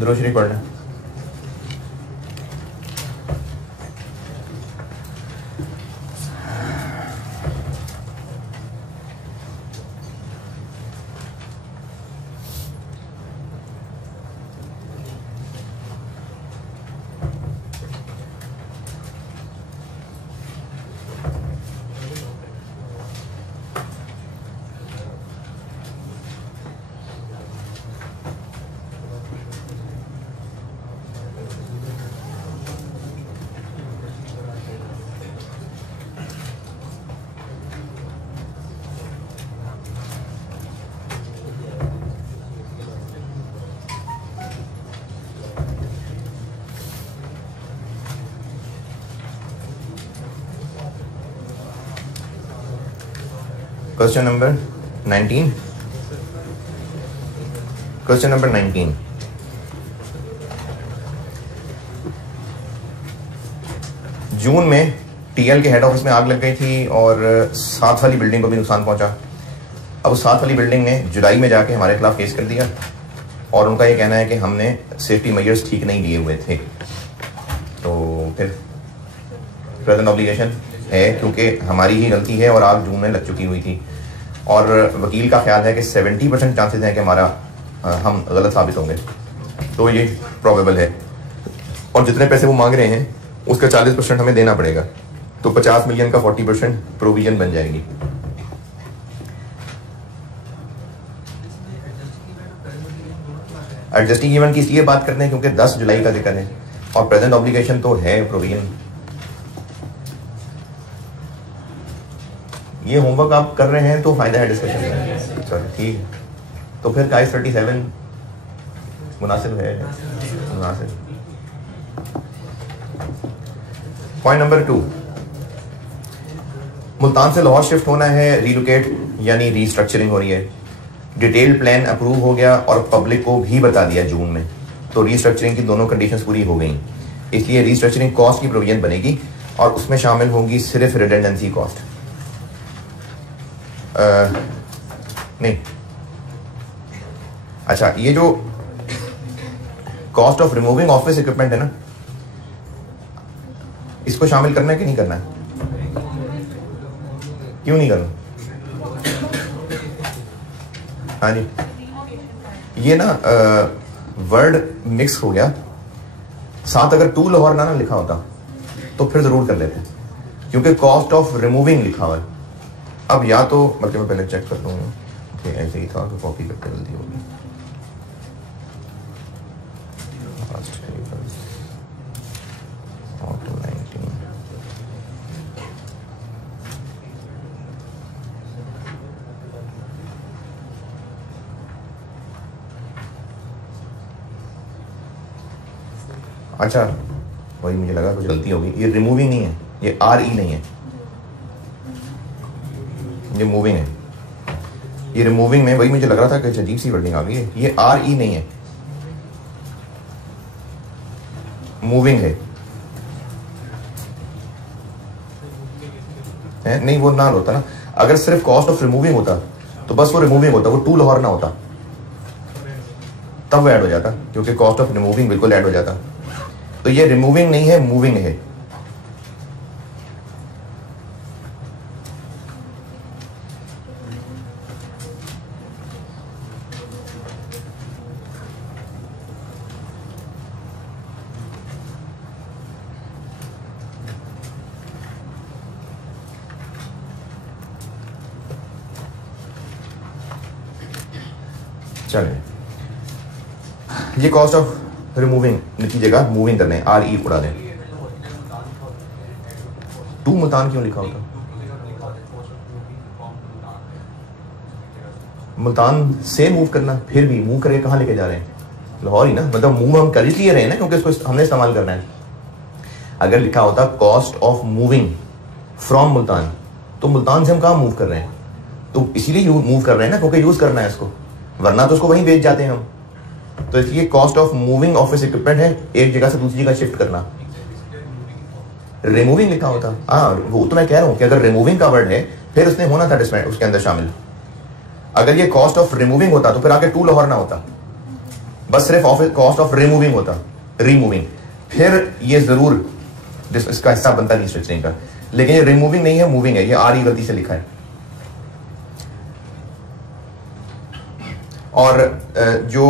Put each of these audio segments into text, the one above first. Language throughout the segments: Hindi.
दुरूद शरीफ पढ़ना। Question number 19। क्वेश्चन नंबर 19, जून में टीएल के हेड ऑफिस में आग लग गई थी और साथ वाली बिल्डिंग को भी नुकसान पहुंचा। अब उस साथ वाली बिल्डिंग ने जुलाई में जाके हमारे खिलाफ केस कर दिया और उनका ये कहना है कि हमने सेफ्टी मेजर्स ठीक नहीं लिए हुए थे। तो फिर प्रेजेंट ऑब्लिगेशन है क्योंकि हमारी ही गलती है और आग जून में लग चुकी हुई थी और वकील का ख्याल है कि 70% चांसेस हैं कि हम गलत साबित होंगे, तो ये प्रोबेबल है। और जितने पैसे वो मांग रहे हैं उसका 40% हमें देना पड़ेगा, तो 50 मिलियन का 40% प्रोविजन बन जाएगी। एडजस्टिंग इवेंट की इसलिए बात करते हैं क्योंकि 10 जुलाई का जिक्र है और प्रेजेंट ऑब्लिगेशन तो है प्रोविजन। ये होमवर्क आप कर रहे हैं तो फायदा है डिस्कशन में। चलो ठीक है, तो फिर गाइस 37 मुनासिब है, मुनासिब। पॉइंट नंबर 2, मुल्तान से लाहौर शिफ्ट होना है, रीलोकेट यानी रीस्ट्रक्चरिंग हो रही है। डिटेल्ड प्लान अप्रूव हो गया और पब्लिक को भी बता दिया जून में, तो रीस्ट्रक्चरिंग की दोनों कंडीशंस पूरी हो गई। इसलिए रीस्ट्रक्चरिंग कॉस्ट की प्रोविजन बनेगी और उसमें शामिल होंगी सिर्फ रिडंडेंसी कॉस्ट। नहीं, अच्छा, ये जो cost of removing office equipment है ना, इसको शामिल करना है कि नहीं करना है? क्यों नहीं करना? हाँ जी, ये ना वर्ड मिक्स हो गया। साथ अगर टू लाहौर ना लिखा होता तो फिर जरूर कर लेते, क्योंकि कॉस्ट ऑफ रिमूविंग लिखा हुआ है। अब या तो बल्कि मैं पहले चेक कर दूंगा कि ऐसे ही था तो कॉपी करके जल्दी होगी। अच्छा, वही मुझे लगा कुछ गलती होगी। ये रिमूविंग नहीं है, ये RE नहीं है, ये मूविंग है। ये रिमूविंग में वही मुझे लग रहा था कि अजीब सी वर्डिंग आ गई है। ये RE नहीं है, मूविंग है। नहीं, वो ना होता ना, अगर सिर्फ कॉस्ट ऑफ रिमूविंग होता तो बस वो रिमूविंग होता, वो टू लाहौर ना होता, तब वो ऐड हो जाता, क्योंकि कॉस्ट ऑफ रिमूविंग बिल्कुल ऐड हो जाता। तो ये रिमूविंग नहीं है, मूविंग है। चलिए, ये कॉस्ट ऑफ रिमूविंग की जगह मूविंग करने RE उड़ा दें। टू मुल्तान क्यों लिखा होता? मुल्तान से मूव करना, फिर भी मूव करके कहाँ लेके जा रहे हैं? लाहौर ही ना, मतलब मूव हम कर इसलिए रहे हैं ना क्योंकि इसको हमने इस्तेमाल करना है। अगर लिखा होता cost of moving from Multan, तो मुल्तान से हम कहाँ मूव कर रहे हैं? तो इसीलिए मूव कर रहे हैं ना क्योंकि यूज करना है इसको, वरना तो उसको वहीं भेज जाते हैं हम। तो इसलिए cost of moving office equipment है, एक जगह से दूसरी जगह शिफ्ट करना। रिमूविंग लिखा होता, हाँ वो तो मैं कह रहा हूं कि अगर रिमूविंग का वर्ड है फिर उसने होना था उसके अंदर शामिल। अगर ये कॉस्ट ऑफ रिमूविंग होता तो फिर आगे टू लाहौर ना होता, बस सिर्फ कॉस्ट ऑफ रिमूविंग होता, रिमूविंग, फिर ये जरूर इसका हिस्सा बनता नहीं स्ट्रक्चरिंग का। लेकिन ये रिमूविंग नहीं है, मूविंग है, ये आर ई गलती से लिखा है। और जो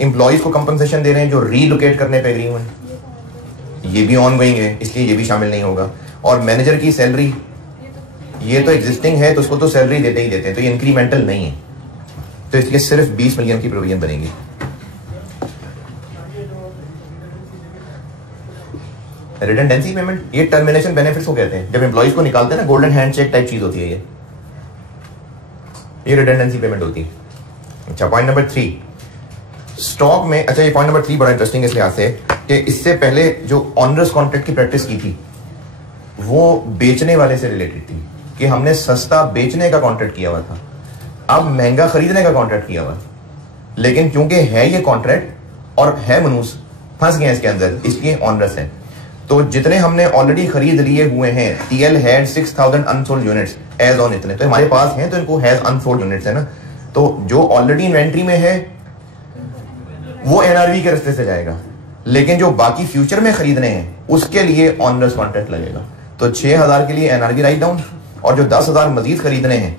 एम्प्लॉइज को कंपनसेशन दे रहे हैं जो रीलोकेट करने पे एग्री हुए हैं, ये भी ऑन गोइंग है, इसलिए ये भी शामिल नहीं होगा। और मैनेजर की सैलरी, ये तो एग्जिस्टिंग है तो उसको तो सैलरी देते ही देते हैं, तो ये इंक्रीमेंटल नहीं है, तो इसलिए सिर्फ 20 मिलियन की प्रोविजन बनेगी। रिडंडेंसी पेमेंट, ये टर्मिनेशन बेनिफिट्स को कहते हैं, जब एम्प्लॉइज को निकालते हैं ना, गोल्डन हैंडशेक टाइप चीज होती है ये रिडंडेंसी पेमेंट होती है। अच्छा, पॉइंट नंबर 3 स्टॉक में। अच्छा, ये पॉइंट नंबर 3 बड़ा इंटरेस्टिंग है इस लिहाज से कि इससे पहले जो ऑनरस कॉन्ट्रैक्ट की प्रैक्टिस की थी वो बेचने वाले से रिलेटेड थी, कि हमने सस्ता बेचने का कॉन्ट्रैक्ट किया हुआ था, अब महंगा खरीदने का कॉन्ट्रैक्ट किया हुआ। लेकिन क्योंकि है ये कॉन्ट्रैक्ट और है मनूस, फंस गए इसके अंदर, इसलिए ऑनरस है। तो जितने हमने ऑलरेडी खरीद लिए हुए हैं, TL had 6000 unsold units as on, इतने तो हमारे पास हैं, तो इनको हैज अनसोल्ड यूनिट्स है ना, तो जो ऑलरेडी इन्वेंट्री में है वो एनआरवी के रास्ते से जाएगा, लेकिन जो बाकी फ्यूचर में खरीदने हैं उसके लिए ऑनरस कॉन्ट्रैक्ट लगेगा। तो 6000 के लिए एनआरवी राइट डाउन, और जो 10,000 मजीद खरीदने हैं,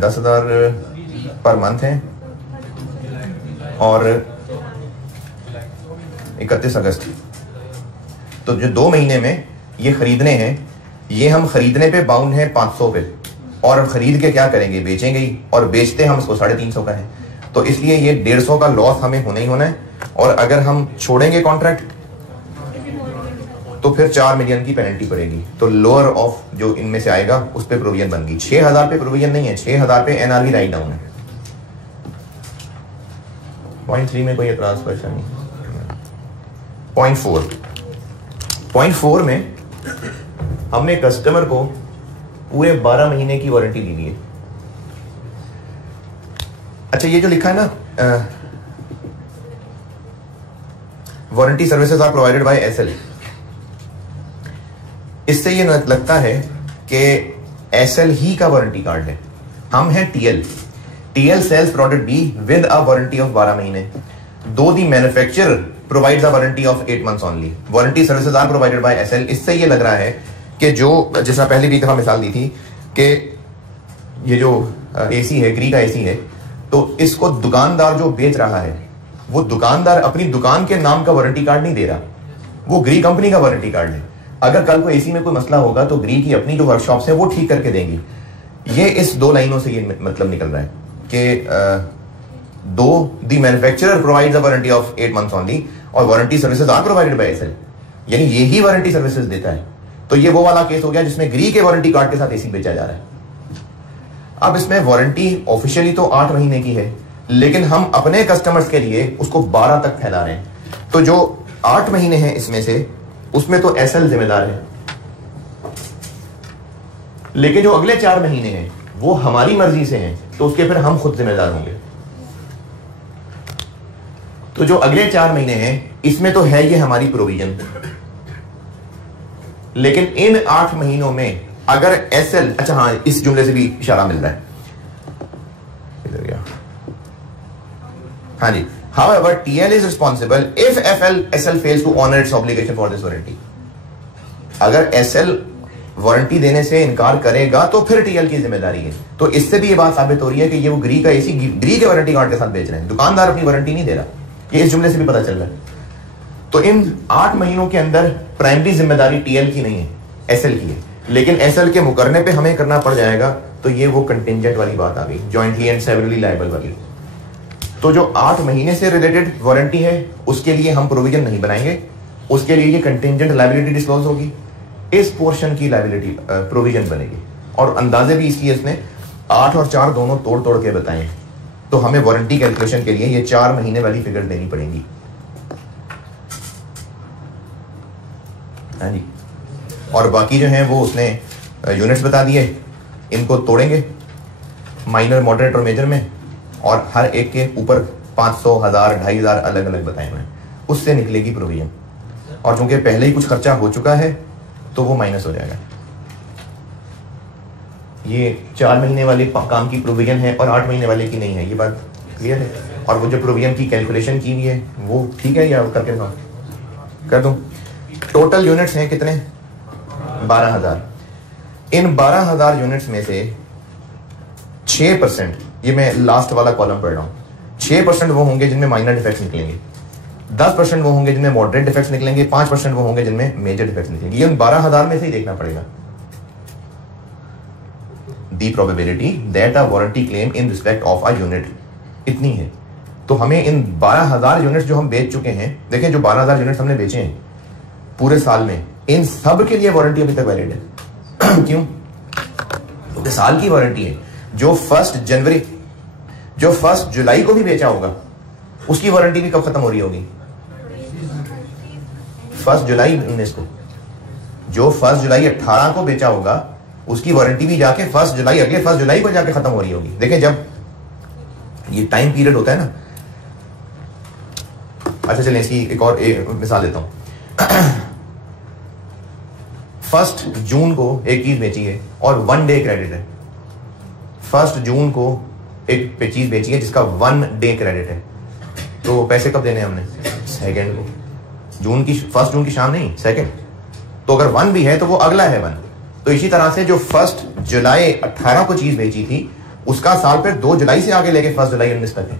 10,000 पर मंथ हैं, और 31 अगस्त, तो जो 2 महीने में ये खरीदने हैं, ये हम खरीदने पे बाउंड हैं 500 पे, और खरीद के क्या करेंगे, बेचेंगे ही, और बेचते हम इसको 350 का है, तो इसलिए ये 150 का लॉस हमें होना ही होना है। और अगर हम छोड़ेंगे कॉन्ट्रैक्ट तो फिर 4 मिलियन की पेनल्टी पड़ेगी, तो लोअर ऑफ जो इनमें से आएगा उस पर प्रोविजन बन गई। 6000 पे प्रोविजन नहीं है, 6000 पे एनआरवी राइट डाउन है। पॉइंट 3 में कोई एतराज परेशानी। पॉइंट 4 में हमने कस्टमर को पूरे 12 महीने की वारंटी दी है। अच्छा, ये जो लिखा है ना, warranty services are provided by SL, इससे ये लगता है कि एसएल ही का वारंटी कार्ड है। हम हैं TL, TL sells product be with a warranty of 12 महीने, though the manufacturer provides a warranty of 8 months only, warranty services are provided by SL. इससे ये लग रहा है कि जो, जिसने पहले भी एक दफा मिसाल दी थी कि ये जो एसी है, ग्री का एसी है, तो इसको दुकानदार जो बेच रहा है, वो दुकानदार अपनी दुकान के नाम का वारंटी कार्ड नहीं दे रहा, वो ग्री कंपनी का वारंटी कार्ड है। अगर कल को एसी में कोई मसला होगा तो ग्री की अपनी जो वर्कशॉप्स है वो ठीक करके देंगी। ये इस 2 लाइनों से ये मतलब निकल रहा है कि the manufacturer provides a warranty of 8 months only, और warranty services are provided by SL, यानी ये ही वारंटी सर्विसेज देता है। तो ये वो वाला केस हो गया जिसमें ग्री के वारंटी कार्ड के साथ एसी बेचा जा रहा है। अब इसमें वारंटी ऑफिशियली तो 8 महीने की है, लेकिन हम अपने कस्टमर्स के लिए उसको 12 तक फैला रहे हैं। तो जो 8 महीने हैं इसमें से, उसमें तो एसएल जिम्मेदार है, लेकिन जो अगले 4 महीने हैं वो हमारी मर्जी से हैं, तो उसके फिर हम खुद जिम्मेदार होंगे। तो जो अगले 4 महीने हैं इसमें तो है ये हमारी प्रोविजन, लेकिन इन 8 महीनों में अगर एसएल, अच्छा हाँ, इस जुमले से भी इशारा मिल रहा है, इधर गया, हाँ जी, however TL is responsible if SL fails to honor its obligation for this warranty। अगर SL वारंटी देने से इनकार करेगा तो फिर TL की जिम्मेदारी है। तो इससे भी ये बात साबित हो रही है कि ये वो ग्री का एसी ग्री के वारंटी कार्ड के साथ बेच रहे हैं, दुकानदार अपनी वारंटी नहीं दे रहा, ये इस जुमले से भी पता चल रहा है। तो इन 8 महीनों के अंदर प्राइमरी जिम्मेदारी TL की नहीं है, SL की है, लेकिन SL के मुकरने पे हमें करना पड़ जाएगा, तो ये वो कंटिंजेंट वाली बात आ गई, जॉइंटली एंड सेवरली लायबल वाली। तो जो 8 महीने से रिलेटेड वारंटी है उसके लिए हम प्रोविजन नहीं बनाएंगे, उसके लिए ये कंटिंजेंट लायबिलिटी डिस्क्लोज होगी, इस पोर्शन की लायबिलिटी प्रोविजन बनेगी। और अंदाजे भी इसलिए इसने 8 और 4 दोनों तोड़ तोड़ के बताए, तो हमें वारंटी कैलकुलेशन के लिए ये 4 महीने वाली फिगर देनी पड़ेगी। हाँ जी, और बाकी जो है वो उसने यूनिट्स बता दिए, इनको तोड़ेंगे माइनर, मॉडरेट और मेजर में, और हर एक के ऊपर 500, 1000, 2500 अलग अलग बताए हुए हैं, उससे निकलेगी प्रोविजन। और चूंकि पहले ही कुछ खर्चा हो चुका है तो वो माइनस हो जाएगा। ये 4 महीने वाले काम की प्रोविजन है और 8 महीने वाले की नहीं है, ये बात क्लियर है। और वो जो प्रोविजन की कैलकुलेशन की हुई है वो ठीक है या करके बताऊं? कर दूं? टोटल यूनिट्स हैं कितने? 12,000। इन 12,000 यूनिट्स में से 6%, ये मैं लास्ट वाला कॉलम पढ़ रहा हूं, 6% वो होंगे जिनमें माइनर डिफेक्ट्स निकलेंगे, 10% वो होंगे जिनमें मॉडरेट डिफेक्ट्स निकलेंगे, 5% वो होंगे जिनमें मेजर डिफेक्ट्स निकलेंगे। ये उन 12,000 में से ही देखना पड़ेगा। The probability that a warranty claim in respect of a unit इतनी है। तो हमें इन 12,000 यूनिट्स जो हम बेच चुके हैं, देखें जो 12,000 यूनिट्स हमने बेचे हैं पूरे साल में, इन सब के लिए वारंटी अभी तक वैलिड है। क्यों? क्योंकि साल की वारंटी है। जो 1 जुलाई को भी बेचा होगा उसकी वारंटी भी कब खत्म हो रही होगी? 1 जुलाई 19 को। जो 1 जुलाई 18 को बेचा होगा उसकी वारंटी भी जाके 1 जुलाई, अगले 1 जुलाई को जाके खत्म हो रही होगी। देखिए जब ये टाइम पीरियड होता है ना, अच्छा चलें इसकी एक और मिसाल देता हूं। 1 जून को एक चीज बेची है और 1 डे क्रेडिट है। 1 जून को एक चीज बेची है जिसका 1 डे क्रेडिट है, तो पैसे कब देने हैं हमने? 2 को। 1 जून की शाम नहीं, 2। तो अगर 1 भी है तो वो अगला है 1। तो इसी तरह से जो 1 जुलाई 18 को चीज बेची थी उसका साल फिर 2 जुलाई से आगे लेके 1 जुलाई 19 तक है।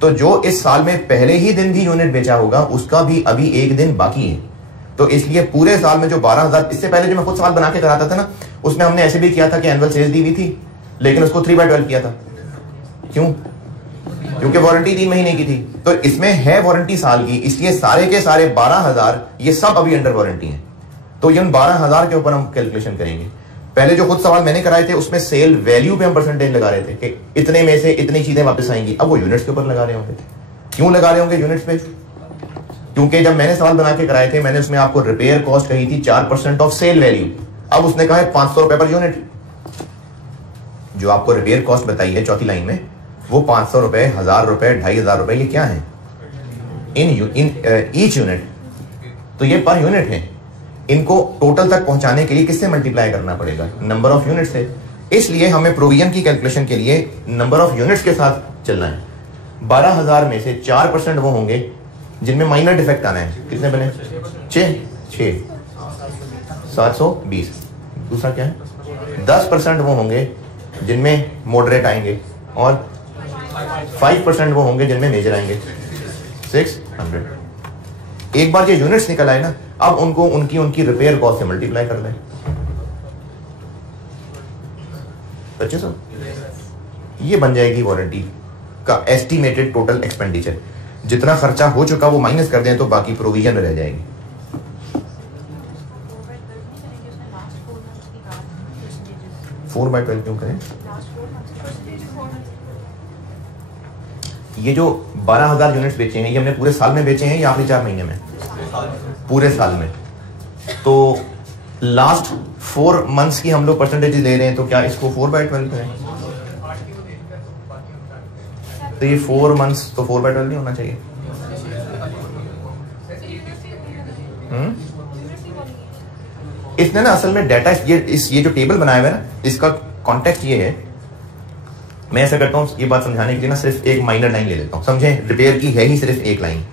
तो जो इस साल में पहले ही दिन भी यूनिट बेचा होगा उसका भी अभी एक दिन बाकी है। तो इसलिए पूरे साल में जो 12,000, इससे पहले जो मैं खुद सवाल बना के कराता था ना, उसमें हमने ऐसे भी किया था कि एनुअल सेल्स दी हुई थी लेकिन उसको 3/12 किया था। क्यों? क्योंकि वारंटी 3 महीने की थी। तो इसमें है वारंटी साल की, इसलिए सारे के सारे 12,000 ये सब अभी अंडर वारंटी हैं। तो इन 12,000 के ऊपर हम कैलकुलेशन करेंगे। पहले जो खुद सवाल मैंने कराए थे उसमें सेल वैल्यू पे हम परसेंटेज लगा रहे थे कि इतने में से इतनी चीजें वापस आएंगी। अब वो यूनिट्स के ऊपर लगा रहे होंगे। क्यों लगा रहे होंगे यूनिट्स पे? क्योंकि जब मैंने सवाल बना के कराए थे मैंने उसमें आपको रिपेयर कॉस्ट कही थी 4% ऑफ सेल वैल्यू। अब उसने कहा है 500 रुपए पर यूनिट। जो आपको रिपेयर कॉस्ट बताई है चौथी लाइन में, वो 500 रुपए, 1,000 रुपए, 2,500 रुपए, ये क्या है? In each unit. तो ये पर यूनिट है। इनको टोटल तक पहुंचाने के लिए किससे मल्टीप्लाई करना पड़ेगा? नंबर ऑफ यूनिट से। इसलिए हमें प्रोविजन की कैलकुलेशन के लिए नंबर ऑफ यूनिट्स के साथ चलना है। 12,000 में से 4% वो होंगे जिनमें माइनर डिफेक्ट आना है। कितने बने? 6 720। दूसरा क्या है? 10% वो होंगे जिनमें मॉडरेट आएंगे और 5% वो होंगे जिनमें मेजर आएंगे। 600। एक बार ये यूनिट्स निकल आए ना, अब उनको उनकी रिपेयर कॉस्ट से मल्टीप्लाई कर लें। 2500। ये बन जाएगी वारंटी का एस्टिमेटेड टोटल एक्सपेंडिचर। जितना खर्चा हो चुका वो माइनस कर दें तो बाकी प्रोविजन रह जाएगी। फोर बाय 12 क्यों करें? ये जो 12,000 यूनिट्स बेचे हैं ये हमने पूरे साल में बेचे हैं या आखिरी 4 महीने में? पूरे साल में। तो लास्ट 4 मंथ्स की हम लोग परसेंटेज ले रहे हैं, तो क्या इसको 4/12 करें? तो ये 4 मंथ्स तो 4/12 नहीं होना चाहिए। इसने ना असल में डाटा, ये जो टेबल बनाया हुआ है ना, इसका कॉन्टेक्स्ट ये है। मैं ऐसा करता हूँ ये बात समझाने के लिए ना सिर्फ एक माइनर लाइन ले लेता हूँ। समझें, रिपेयर की है ही सिर्फ एक लाइन।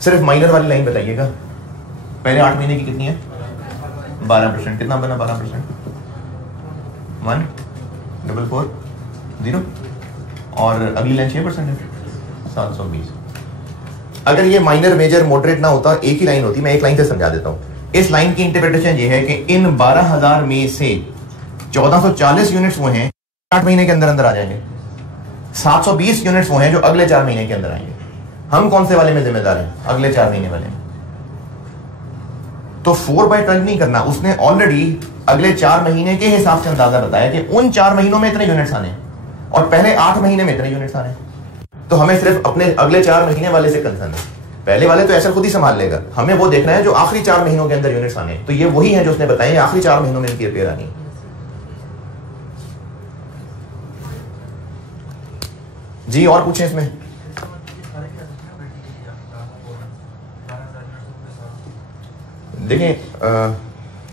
सिर्फ माइनर वाली लाइन बताइएगा। पहले 8 महीने की कितनी है? 12%। कितना बना 12%? 1,440। और अगली लाइन 6% है, 720। अगर ये माइनर मेजर मॉडरेट ना होता, एक ही लाइन होती। मैं एक लाइन से समझा देता हूँ। इस लाइन की इंटरप्रिटेशन ये है कि इन 12,000 में से 1440 यूनिट्स वो हैं 8 महीने के अंदर अंदर आ जाएंगे। 720 यूनिट्स वो हैं जो अगले 4 महीने के अंदर आएंगे। हम कौन से वाले में जिम्मेदार हैं? अगले 4 महीने वाले। तो 4/12 नहीं करना, उसने ऑलरेडी अगले 4 महीने के हिसाब से अंदाजा बताया कि उन 4 महीनों में इतने यूनिट्स आने और पहले 8 महीने में इतने यूनिट्स आने। तो हमें सिर्फ अपने अगले 4 महीने वाले से कंसर्न है। पहले वाले तो ऐसा खुद ही संभाल लेगा, हमें वो देखना है जो आखिरी 4 महीनों के अंदर यूनिट्स आने। तो ये वही है जो उसने बताया आखिरी 4 महीनों में इनकी रिपेयर आनी। जी और पूछें इसमें। देखिए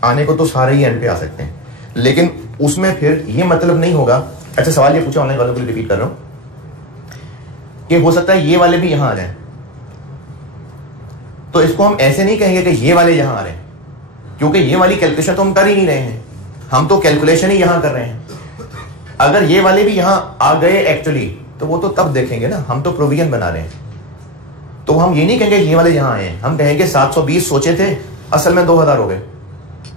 आने को तो सारे ही एंड पे आ सकते हैं, लेकिन उसमें फिर ये मतलब नहीं होगा। अच्छा सवाल ये पूछा ऑनलाइन वालों के लिए, रिपीट कर रहा हूं। कि हो सकता है ये वाले भी यहां आ जाएं, तो इसको हम ऐसे नहीं कहेंगे कि ये वाले यहां आ रहे हैं, क्योंकि ये वाली कैलकुलेशन तो हम कर ही नहीं रहे हैं, हम तो कैलकुलेशन ही यहां कर रहे हैं। अगर ये वाले भी यहां आ गए एक्चुअली, तो वो तो तब देखेंगे ना, हम तो प्रोविजन बना रहे हैं। तो हम ये नहीं कहेंगे ये वाले यहां आए हैं, हम कहेंगे 720 सोचे थे, असल में 2000 हो गए।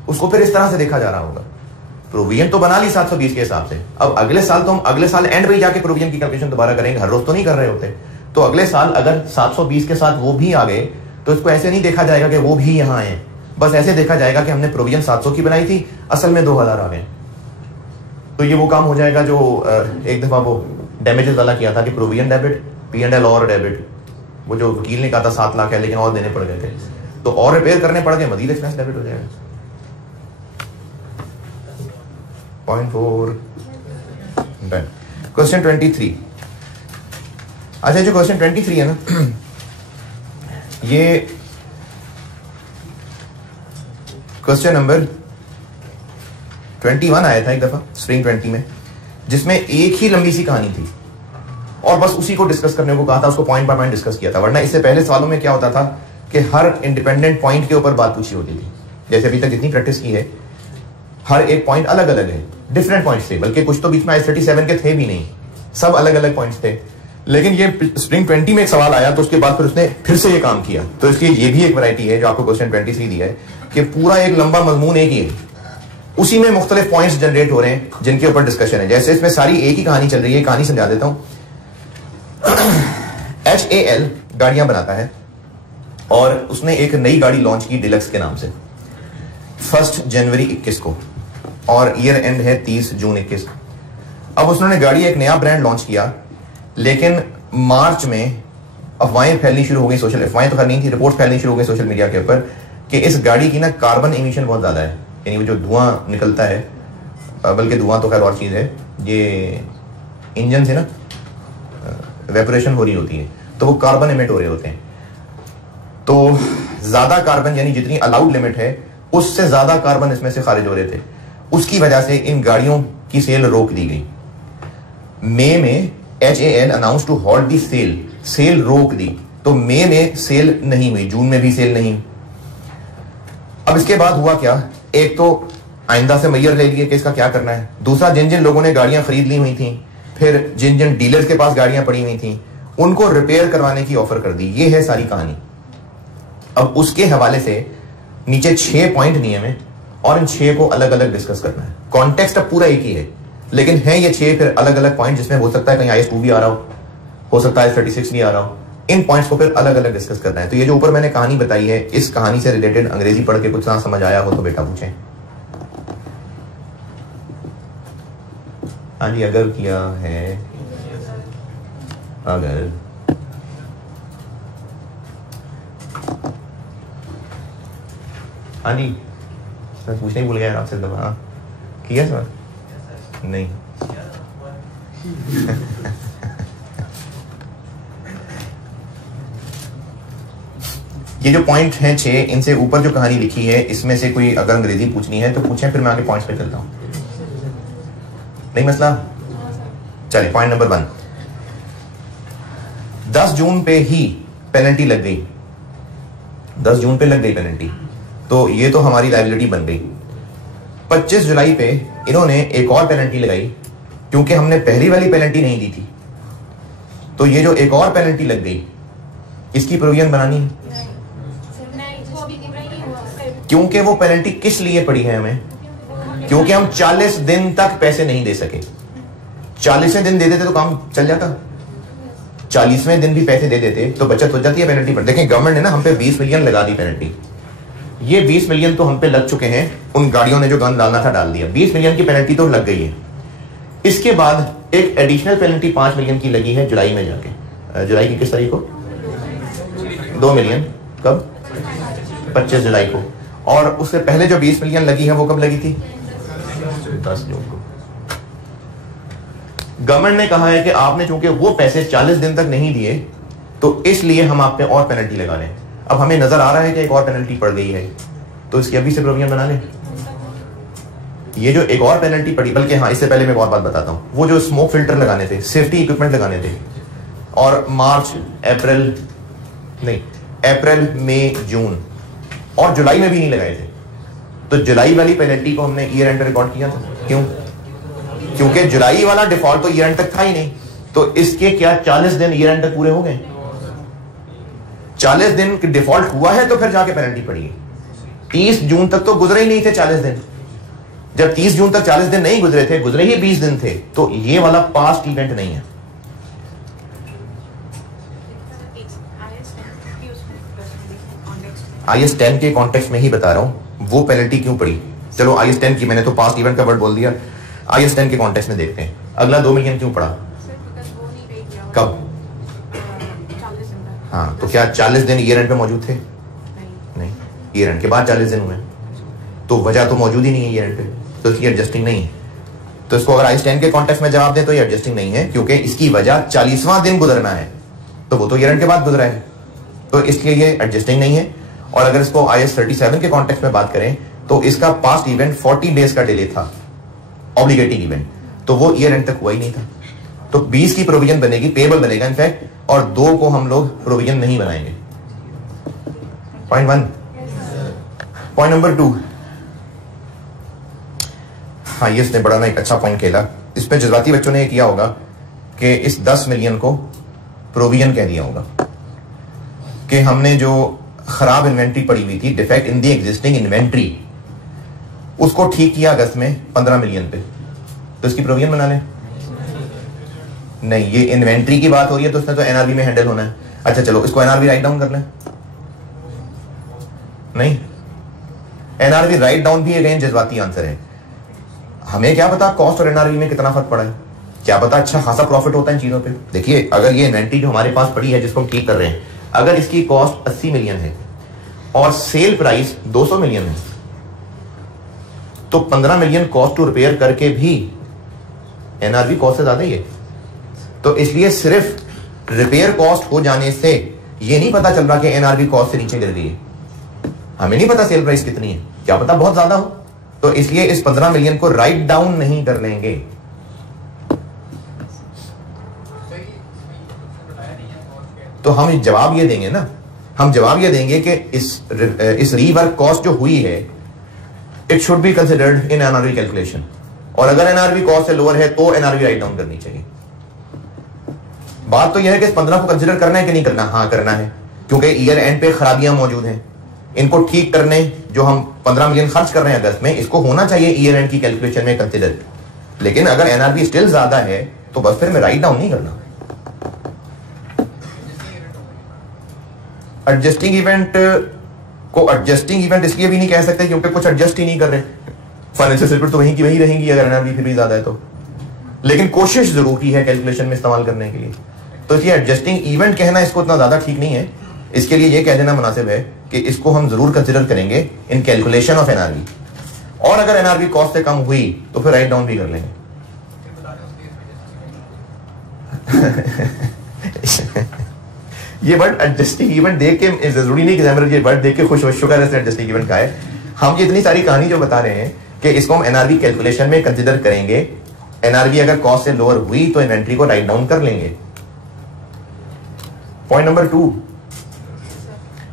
उसको फिर इस तरह से देखा जा रहा होगा। प्रोविजन तो बना ली 720 के हिसाब से, अब अगले साल तो हम अगले साल एंड में जाके प्रोविजन की कैलकुलेशन दोबारा करेंगे, हर रोज तो नहीं कर रहे होते। तो अगले साल अगर 720 के साथ वो भी आ गए, तो इसको ऐसे नहीं देखा जाएगा कि वो भी यहां आए, बस ऐसे देखा जाएगा कि हमने प्रोविजन 700 की बनाई थी, असल में 2000 आ गए। तो ये वो काम हो जाएगा जो एक दफा वो डैमेजेस वाला किया था कि प्रोविजन डेबिट, P&L और डेबिट, वो जो वकील ने कहा था 7 लाख है लेकिन और देने पड़ गए थे, तो और रिपेयर करने पड़ गए, मजीद एक्सपेंस डेबिट हो जाएगा। 0.4 डन। क्वेश्चन 23। अच्छा, जो क्वेश्चन 23 है ना, ये क्वेश्चन नंबर 21 आया था एक दफा स्प्रिंग 20 में, जिसमें एक ही लंबी सी कहानी थी और बस उसी को डिस्कस करने को कहा था, उसको पॉइंट बाय पॉइंट डिस्कस किया था। वरना इससे पहले सवालों में क्या होता था कि हर इंडिपेंडेंट पॉइंट के ऊपर बात पूछी होती थी। जैसे अभी तक जितनी प्रैक्टिस की है, हर एक पॉइंट अलग अलग है, डिफरेंट पॉइंट्स थे, बल्कि कुछ तो बीच में I-37 के थे भी नहीं, सब अलग अलग पॉइंट्स थे। लेकिन ये स्प्रिंग 20 में एक सवाल आया, तो उसके बाद फिर उसने फिर से ये काम किया। तो इसकी ये भी एक वैरायटी है जो आपको क्वेश्चन 23 दिया है कि पूरा एक लंबा मजमून एक ही है, उसी में मुख्तलिफ पॉइंट्स जनरेट हो रहे हैं जिनके ऊपर डिस्कशन है। जैसे इसमें सारी एक ही कहानी चल रही है, कहानी समझा देता हूं। HAL गाड़ियां बनाता है और उसने एक नई गाड़ी लॉन्च की डिलक्स के नाम से 1 जनवरी 21 को, और ईयर एंड है 30 जून 21। अब उसने गाड़ी एक नया ब्रांड लॉन्च किया, लेकिन मार्च में अफवाहें फैलनी शुरू हो गई, सोशल अफवाहें तो नहीं थी, रिपोर्ट फैलनी शुरू हो गई सोशल मीडिया के ऊपर कि इस गाड़ी की ना कार्बन इमिशन बहुत ज्यादा है, यानी वो जो धुआं निकलता है, बल्कि धुआं तो खैर और चीज है, ये इंजन से ना वेपोरेशन हो रही होती है, तो वो कार्बन इमिट हो रहे होते हैं। तो ज्यादा कार्बन, यानी जितनी अलाउड लिमिट है उससे ज्यादा कार्बन इसमें से खारिज हो रहे थे। उसकी वजह से इन गाड़ियों की सेल रोक दी गई। मई में HAL announce to halt the sale, sale रोक दी, तो मई में सेल नहीं हुई, जून में भी सेल नहीं। अब इसके बाद हुआ क्या, एक तो आइंदा से मैयर ले लिए कि इसका क्या करना है, दूसरा जिन जिन लोगों ने गाड़ियां खरीद ली हुई थी, फिर जिन जिन डीलर्स के पास गाड़ियां पड़ी हुई थी, उनको रिपेयर करवाने की ऑफर कर दी। ये है सारी कहानी। अब उसके हवाले से नीचे 6 पॉइंट नियम है और इन 6 को अलग अलग डिस्कस करना है। कॉन्टेक्स्ट अब पूरा एक ही है, लेकिन है ये 6 फिर अलग अलग पॉइंट, जिसमें हो सकता है कहीं IS-2 भी आ रहा हो सकता है IS-36 भी आ रहा हो। इन पॉइंट्स को फिर अलग अलग डिस्कस करना है। तो ये जो ऊपर मैंने कहानी बताई है, इस कहानी से रिलेटेड अंग्रेजी पढ़ के कुछ ना समझ आया हो तो बेटा पूछें। हाँ जी, अगर किया है, अगर हाँ जी, मैं पूछने ही भूल गया आपसे दफा। हाँ किया सर? नहीं। ये जो पॉइंट हैं 6, इनसे ऊपर जो कहानी लिखी है, इसमें से कोई अगर अंग्रेजी पूछनी है तो पूछें, फिर मैं आगे पॉइंट्स पे चलता हूं। नहीं मसला? चलिए, पॉइंट नंबर 1। 10 जून पे ही पेनल्टी लग गई, 10 जून पे लग गई पेनल्टी, तो ये तो हमारी लायबिलिटी बन गई। 25 जुलाई पे इन्होंने एक और पेनल्टी लगाई, क्योंकि हमने पहली वाली पेनल्टी नहीं दी थी, तो ये जो एक और पेनल्टी लग गई, इसकी प्रोविजन बनानी है। क्योंकि वो पेनल्टी किस लिए पड़ी है हमें? क्योंकि हम 40 दिन तक पैसे नहीं दे सके। 40वें दिन दे देते तो काम चल जाता, 40वें दिन भी पैसे दे देते तो बचत हो जाती है पेनल्टी पर। देखें, गवर्नमेंट ने ना हम पे 20 मिलियन लगा दी पेनल्टी। ये 20 मिलियन तो हम पे लग चुके हैं, उन गाड़ियों ने जो गन डालना था डाल दिया, 20 मिलियन की पेनल्टी तो लग गई है। इसके बाद एक एडिशनल पेनल्टी 5 मिलियन की लगी है जुलाई में जाके, जुलाई की किस तारीख को? 2 मिलियन कब? 25 जुलाई को। और उससे पहले जो 20 मिलियन लगी है वो कब लगी थी? 10 जून को। गवर्नमेंट ने कहा है कि आपने चूंकि वो पैसे 40 दिन तक नहीं दिए, तो इसलिए हम आप पे और पेनल्टी लगा रहे हैं। अब हमें नजर आ रहा है कि एक और पेनल्टी पड़ गई है, तो इसकी अभी से प्रोविजन बना लें। ये जो एक और पेनल्टी पड़ी, बल्कि हाँ, इससे पहले मैं बहुत बात बताता हूं, वो जो स्मोक फिल्टर लगाने थे, सेफ्टी इक्विपमेंट लगाने थे, और मार्च अप्रैल नहीं, अप्रैल मई जून और जुलाई में भी नहीं लगाए थे, तो जुलाई वाली पेनल्टी को हमने ईयर एंड रिकॉर्ड किया था। क्यों? क्योंकि जुलाई वाला डिफॉल्ट तो ईयर एंड तक था ही नहीं, तो इसके क्या 40 दिन ईयर एंड तक पूरे हो गए? 40 दिन डिफॉल्ट हुआ है तो फिर जाके पेनल्टी पड़ी है। 30 जून तक तो गुजरे ही नहीं थे 40 दिन। जब 30 जून तक 40 दिन नहीं गुजरे थे, गुजरे ही 20 दिन थे, तो ये वाला पास्ट इवेंट नहीं है। IS 10 के कॉन्टेक्स्ट में ही बता रहा हूं वो पेनल्टी क्यों पड़ी। चलो IS 10 की, मैंने तो पास्ट इवेंट का वर्ड बोल दिया, IS 10 के कॉन्टेक्स्ट में देखते हैं अगला 2 मिलियन क्यों पड़ा। कब? हाँ, तो क्या 40 दिन ईयर एंड पे मौजूद थे? नहीं, ईयर एंड के बाद 40 दिन हुए, तो वजह तो मौजूद ही नहीं है ईयर एंड पे, तो इसकी एडजस्टिंग नहीं है। तो इसको अगर IS 10 के कॉन्टेक्स्ट में जवाब दें तो ये एडजस्टिंग नहीं है, क्योंकि इसकी वजह 40वां दिन गुजरना है, तो वो तो ईयर एंड के बाद गुजरा है, तो इसलिए ये एडजस्टिंग नहीं है। और अगर इसको IS 37 के कॉन्टेक्स्ट में बात करें तो इसका पास्ट इवेंट 40 डेज का डिले था, ऑब्लिगेटिंग इवेंट, तो वो ईयर एंड तक हुआ ही नहीं था। तो 20 की प्रोविजन बनेगी, पेबल बनेगा इनफैक्ट, और 2 को हम लोग प्रोविजन नहीं बनाएंगे। पॉइंट 1। पॉइंट नंबर 2, हाँ ये इसने बड़ा ना एक अच्छा पॉइंट खेला, इसमें जज्बाती बच्चों ने किया होगा कि इस 10 मिलियन को प्रोविजन कह दिया होगा कि हमने जो खराब इन्वेंट्री पड़ी हुई थी, defect in the existing inventory, उसको ठीक किया अगस्त में 15 मिलियन पे, तो इसकी प्रोविजन बना लें। नहीं, ये इन्वेंट्री की बात हो रही है तो उसने तो एनआरबी में हैंडल होना है। अच्छा चलो इसको एनआरबी राइट डाउन कर लें। नहीं, एनआरबी राइट डाउन भी अगेन जज्बाती आंसर है। हमें क्या पता कॉस्ट और एनआरबी में कितना फर्क पड़ा है, क्या पता अच्छा खासा प्रॉफिट होता है इन चीजों पे। देखिए अगर ये इन्वेंट्री जो हमारे पास पड़ी है जिसको हम ठीक कर रहे हैं, अगर इसकी कॉस्ट 80 मिलियन है और सेल प्राइस 200 मिलियन है, तो 15 मिलियन कॉस्ट टू रिपेयर करके भी एनआरबी कॉस्ट से ज्यादा ही है। तो इसलिए सिर्फ रिपेयर कॉस्ट हो जाने से ये नहीं पता चल रहा कि एनआरबी कॉस्ट से नीचे गिर गई है। हमें नहीं पता सेल प्राइस कितनी है, क्या पता बहुत ज्यादा हो, तो इसलिए इस 15 मिलियन को राइट डाउन नहीं कर लेंगे। तो हम जवाब ये देंगे ना, हम जवाब ये देंगे कि इस रीवर्क कॉस्ट जो हुई है it should be considered in NRB calculation, और अगर एनआरबी कॉस्ट से लोअर है तो एनआरबी राइट डाउन करनी चाहिए। बात तो यह है कि इस 15 को कंसिडर करना है कि नहीं करना। हाँ करना है, क्योंकि ईयर एंड पे खराबियां मौजूद हैं, इनको ठीक करने जो हम 15 मिलियन खर्च कर रहे हैं अगस्त में, इसको होना चाहिए ईयर एंड की कैलकुलेशन में कंसिडर। लेकिन अगर एनआरबी स्टिल ज्यादा है तो बस फिर मैं राइट डाउन नहीं करना। एडजस्टिंग इवेंट को एडजस्टिंग इवेंट इसलिए भी नहीं कह सकते क्योंकि कुछ एडजस्ट ही नहीं कर रहे, फाइनेंशियल सर्विस तो वहीं की वहीं रहेंगी अगर एनआरबी फिर भी ज्यादा है तो, लेकिन कोशिश जरूर की है कैलकुलेशन में इस्तेमाल करने के लिए। तो ये एडजस्टिंग इवेंट कहना इसको इतना ज्यादा ठीक नहीं है, इसके लिए ये कह देना मुनासिब है कि इसको हम जरूर कंसिडर करेंगे इन कैलकुलेशन ऑफ एनआरबी, और अगर एनआरबी कॉस्ट से कम हुई तो फिर राइट डाउन भी कर लेंगे। ये वर्ड एडजस्टिंग इवेंट देख के जरूरी नहीं कि ये वर्ड देख के खुश शुक्र है एडजस्टिंग इवेंट का है। हम ये इतनी सारी कहानी जो बता रहे हैं कि इसको हम एनआरबी कैलकुलेशन में कंसिडर करेंगे, एनआरबी अगर कॉस्ट से लोअर हुई तो इन्वेंट्री को राइट डाउन कर लेंगे। पॉइंट नंबर 2,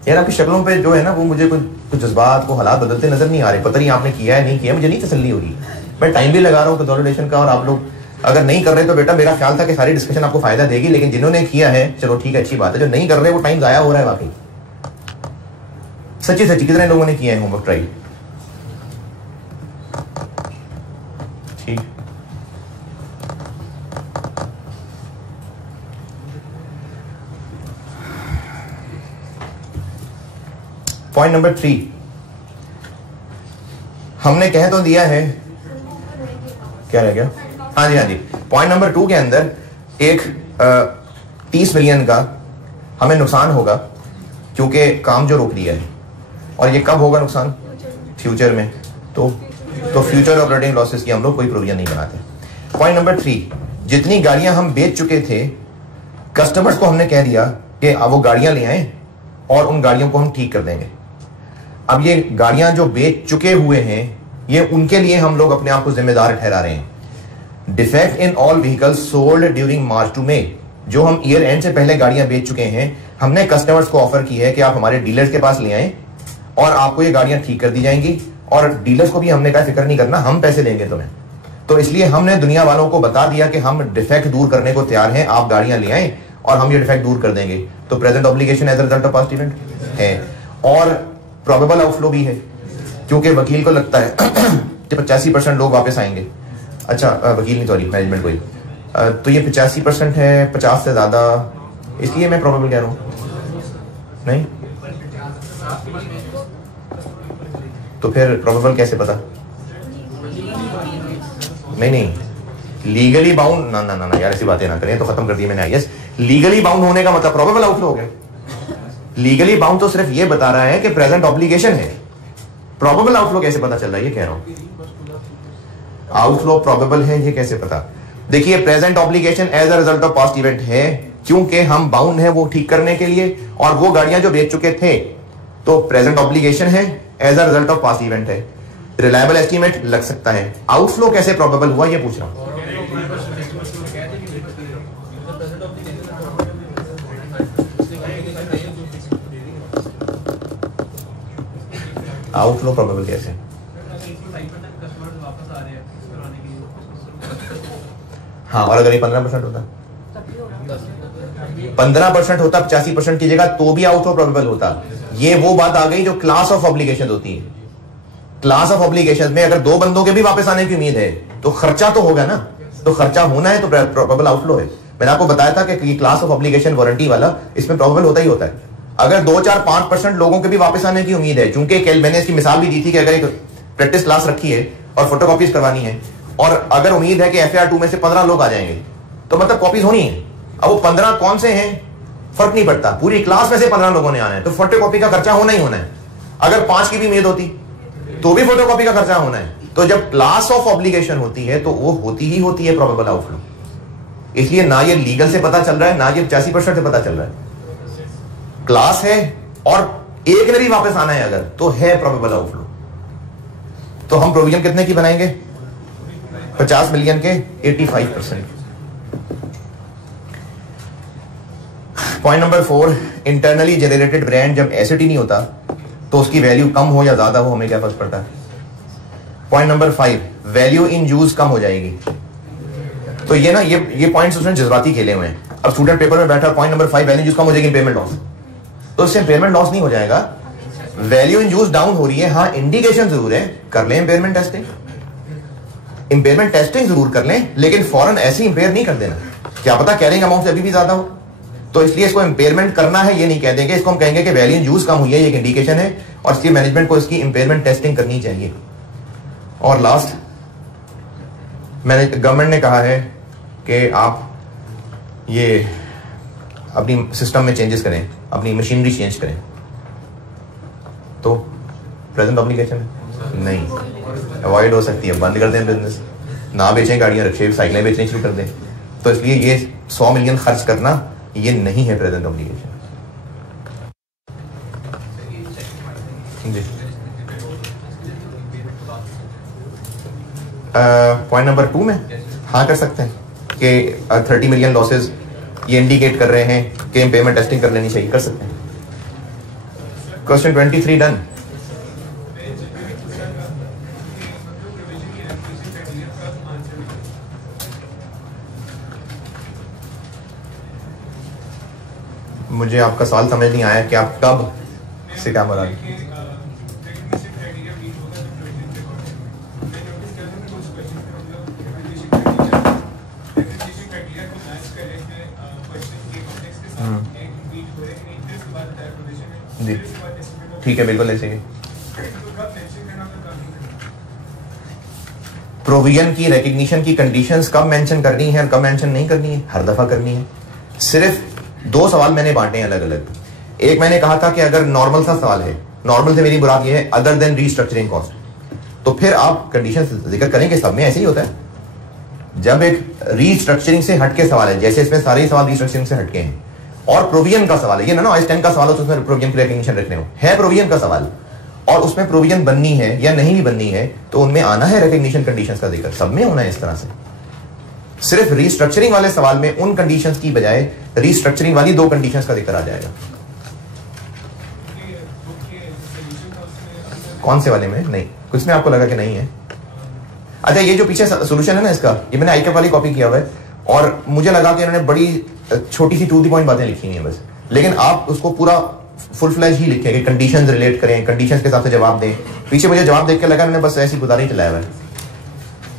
यार आपकी शक्लों पे जो है ना वो मुझे कुछ जज्बात को हालात बदलते नजर नहीं आ रहे, पता नहीं आपने किया है नहीं किया, मुझे नहीं तसल्ली हो रही। मैं टाइम भी लगा रहा हूँ कंसोलिडेशन का, और आप लोग अगर नहीं कर रहे तो बेटा मेरा ख्याल था कि सारी डिस्कशन आपको फायदा देगी, लेकिन जिन्होंने किया है चलो ठीक है अच्छी बात है, जो नहीं कर रहे वो टाइम जाया हो रहा है वाकई। सच्ची सच्ची कितने लोगों ने किया है होमवर्क ट्राई? ठीक, पॉइंट नंबर 3 हमने कह तो दिया है, क्या रह गया? हाँ जी, पॉइंट नंबर 2 के अंदर एक 30 मिलियन का हमें नुकसान होगा क्योंकि काम जो रोक दिया है, और ये कब होगा नुकसान? फ्यूचर में। तो फ्यूचर ऑपरेटिंग लॉसेस की हम लोग कोई प्रोविजन नहीं बनाते। पॉइंट नंबर 3, जितनी गाड़ियां हम बेच चुके थे कस्टमर्स को हमने कह दिया कि अब वो गाड़ियां ले आए और उन गाड़ियों को हम ठीक कर देंगे। अब ये गाड़ियां जो बेच चुके हुए हैं ये उनके लिए हम लोग अपने आप को जिम्मेदार ठहरा रहे हैं। Defect in all vehicles sold during March to May, जो हम ईयर एंड से पहले गाड़ियां बेच चुके हैं, हमने कस्टमर्स को ऑफर की है कि आप हमारे डीलर्स के पास ले आएं और आपको ये गाड़ियां ठीक कर दी जाएंगी, और डीलर्स को भी हमने कहा फिक्र नहीं करना, हम पैसे देंगे तुम्हें। तो इसलिए हमने दुनिया वालों को बता दिया कि हम डिफेक्ट दूर करने को तैयार हैं, आप गाड़ियां ले आएं और हम ये डिफेक्ट दूर कर देंगे। तो present obligation as a result of past event है, और प्रोबेबल आउटफ्लो भी है, क्योंकि वकील को लगता है कि 85% लोग वापस आएंगे। अच्छा, वकील नहीं, सॉरी, मैनेजमेंट को ही। तो ये 85% है, 50 से ज्यादा, इसलिए मैं प्रोबेबल कह रहा हूं। नहीं तो फिर प्रोबेबल कैसे पता? नहीं, लीगली बाउंड ना ना ना यार, ऐसी बातें ना करें, तो खत्म कर दिया मैंने। यस, लीगली बाउंड होने का मतलब प्रोबेबल आउटफ्लो हो गया। लीगली बाउंड तो सिर्फ ये बता रहा है कि प्रेजेंट ऑब्लिगेशन है, प्रोबेबल आउटफ्लो कैसे पता चल रहा है, ये कह रहा हूं। आउटफ्लो प्रोबेबल है, ये कैसे पता? देखिए, present obligation as a result of past event है, क्योंकि हम बाउंड है वो ठीक करने के लिए, और वो गाड़ियां जो बेच चुके थे, तो प्रेजेंट ऑब्लिगेशन है, as a result of past event है, रिलायबल एस्टीमेट लग सकता है। आउटफ्लो कैसे प्रोबेबल हुआ, ये पूछ रहा हूं। आउटफ्लो प्रोबेबल कैसे? हाँ, और अगर ये 15% होता, 15% होता 85% की जगह, तो भी आउटफ्लो प्रोबेबल होता। ये वो बात आ गई जो क्लास ऑफ ऑब्लिगेशन होती है। क्लास ऑफ ऑब्लिगेशन में अगर दो बंदों के भी वापस आने की उम्मीद है, तो खर्चा तो होगा ना, तो खर्चा होना है, तो प्रोबेबल आउटफ्लो है। मैंने आपको बताया था कि ये क्लास ऑफ ऑब्लिगेशन वारंटी वाला, इसमें प्रोबेबल होता ही होता है। अगर 2, 4, 5% लोगों के भी वापस आने की उम्मीद है, चूंकि कल मैंने इसकी मिसाल भी दी थी कि अगर एक प्रैक्टिस क्लास रखी है और फोटोकॉपीज करवानी है, और अगर उम्मीद है कि FAR 2 में से 15 लोग आ जाएंगे, तो मतलब कॉपीज होनी है। अब वो 15 कौन से हैं, फर्क नहीं पड़ता, पूरी क्लास में से 15 लोगों ने आना है, तो फोटोकॉपी का खर्चा होना ही होना है। अगर 5 की भी उम्मीद होती तो भी फोटोकॉपी का खर्चा होना है। तो जब क्लास ऑफ ऑब्लिगेशन होती है, तो वो होती ही होती है प्रोबेबल आउटफ्लो। इसलिए ना ये लीगल से पता चल रहा है, ना ये 85% से पता चल रहा है। क्लास है और एक ने भी वापस आना है अगर, तो है प्रोबेबल आउटफ्लो। तो हम प्रोविजन कितने की बनाएंगे? 50 मिलियन के 85%। Point number 4, internally generated brand जब एसेट ही नहीं होता, तो उसकी वैल्यू कम हो या ज्यादा हो, हमें क्या फर्क पड़ता है? Point number 5, value in use कम हो जाएगी। तो ये ना, ये पॉइंट्स उसने जज्बाती खेले हुए हैं। अब स्टूडेंट पेपर में बैठा, पॉइंट नंबर 5, वैल्यू यूज कम हो जाएगी, इम्पेयरमेंट लॉस, तो इससे इम्पेयरमेंट लॉस नहीं हो जाएगा। वैल्यू इन यूज डाउन हो रही है, हाँ, इंडिकेशन जरूर है, कर लें इम्पेयरमेंट टेस्टिंग, इम्पेयरमेंट टेस्टिंग जरूर कर लें, लेकिन फौरन ऐसे इंपेयर नहीं कर देना। क्या पता कैरिंग अमाउंट से अभी भी ज्यादा हो, तो इसलिए इसको इम्पेयरमेंट करना है ये नहीं कह देंगे, इसको हम कहेंगे कि वैल्यू इन यूज कम हुई है, ये एक इंडिकेशन है, और इसलिए मैनेजमेंट को इसकी इम्पेयरमेंट टेस्टिंग करनी चाहिए। और लास्ट, गवर्नमेंट ने कहा है कि आप ये अपनी सिस्टम में चेंजेस करें, अपनी मशीनरी चेंज करें, तो प्रेजेंट ऑब्लिगेशन नहीं अवॉइड हो सकती है, बंद कर दें बिजनेस, ना बेचें गाड़ियां, रखे साइकिलें बेचनी शुरू कर दें। तो इसलिए ये 100 मिलियन खर्च करना ये नहीं है प्रेजेंट ऑब्लिगेशन। पॉइंट नंबर 2 में हाँ कर सकते हैं कि 30 मिलियन लॉसेस ये इंडिकेट कर रहे हैं कि इम्पेयरमेंट टेस्टिंग कर लेनी चाहिए, कर सकते हैं। Question 23 done. मुझे आपका सवाल समझ नहीं आया कि आप कब से क्या मुराद? जी ठीक है, बिल्कुल ऐसे ही। प्रोविजन की रिकग्निशन की कंडीशंस कब मेंशन करनी है और कब मेंशन नहीं करनी है, हर दफा करनी है। सिर्फ 2 सवाल मैंने बांटे हैं अलग अलग। एक मैंने कहा था कि अगर नॉर्मल सा सवाल है, नॉर्मल से मेरी मुराद ये है अदर देन रीस्ट्रक्चरिंग कॉस्ट, तो फिर आप कंडीशन जिक्र करेंगे, सब में ऐसे ही होता है। जब एक रीस्ट्रक्चरिंग से हटके सवाल है, जैसे इसमें सारे सवाल रीस्ट्रक्चरिंग से हटके हैं, और प्रोविजन का सवाल है, ये ना IS 10 का सवाल हो तो उसमें प्रोविजन की रिकग्निशन रखने हो, है प्रोविजन का सवाल, और उसमें प्रोविजन बननी है या नहीं भी बननी है, तो उनमें आना है रिकग्निशन कंडीशंस का जिक्र, सब में होना है इस तरह से। सिर्फ रीस्ट्रक्चरिंग वाले सवाल में उन कंडीशंस की बजाय रीस्ट्रक्चरिंग वाली 2 कंडीशंस का जिक्र आ जाएगा। कौन से वाले में? नहीं, कुछ में आपको लगा कि नहीं है। अच्छा, ये जो पीछे सोल्यूशन है ना इसका, ये मैंने आईकैप वाली कॉपी किया हुआ है और मुझे लगा कि इन्होंने बड़ी छोटी सी टू द पॉइंट बातें लिखी हुई हैं बस, लेकिन आप उसको पूरा फुल फ्लैश ही लिखें कि कंडीशंस रिलेट करें, कंडीशंस के हिसाब से जवाब दें। पीछे मुझे जवाब देख के लगा मैंने बस ऐसी गुजारी चलाया हुआ है।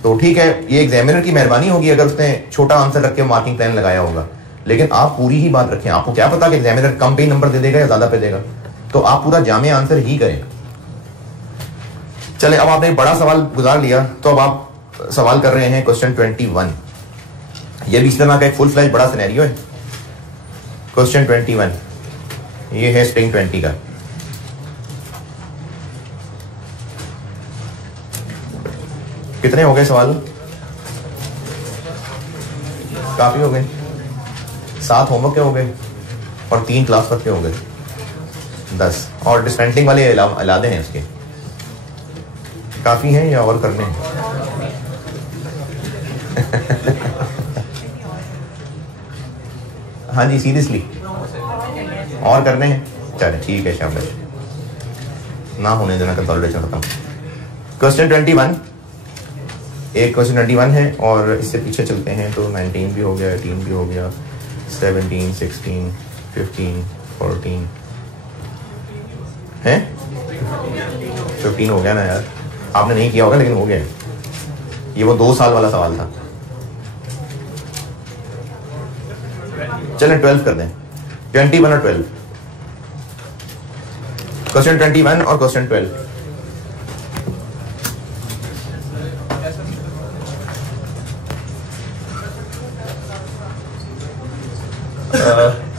तो ठीक है, ये एग्जामिनर की मेहरबानी होगी अगर उसने छोटा आंसर रख के मार्किंग प्लान लगाया होगा, लेकिन आप पूरी ही बात रखें। आपको क्या पता कि एग्जामिनर कम पे नंबर दे देगा या ज्यादा पे देगा, तो आप पूरा जामे आंसर ही करें। चले, अब आपने एक बड़ा सवाल गुजार लिया, तो अब आप सवाल कर रहे हैं क्वेश्चन 21। ये भी इस तरह का एक फुल फ्लैश बड़ा सिनेरियो है। क्वेश्चन 21 ये है स्ट्रिंग 20 का। कितने हो गए सवाल? काफी हो गए। 7 होमवर्क के हो गए और 3 क्लास वर्क के हो गए, 10। और डिस्पेंटिंग वाले इलादे हैं उसके। काफी हैं या और करने हैं? हाँ जी, सीरियसली और करने हैं? चले ठीक है, शाबाश, ना होने देना कंसोलिडेशन खत्म। क्वेश्चन 21, एक क्वेश्चन 21 है और इससे पीछे चलते हैं तो 19 भी हो गया, 18 भी हो गया, 17, 16, 15, 14 है, 15 हो गया ना यार। आपने नहीं किया होगा लेकिन हो गया। ये वो 2 साल वाला सवाल था। चलें 12 कर दें, 21 और 12। क्वेश्चन 21 और क्वेश्चन 12।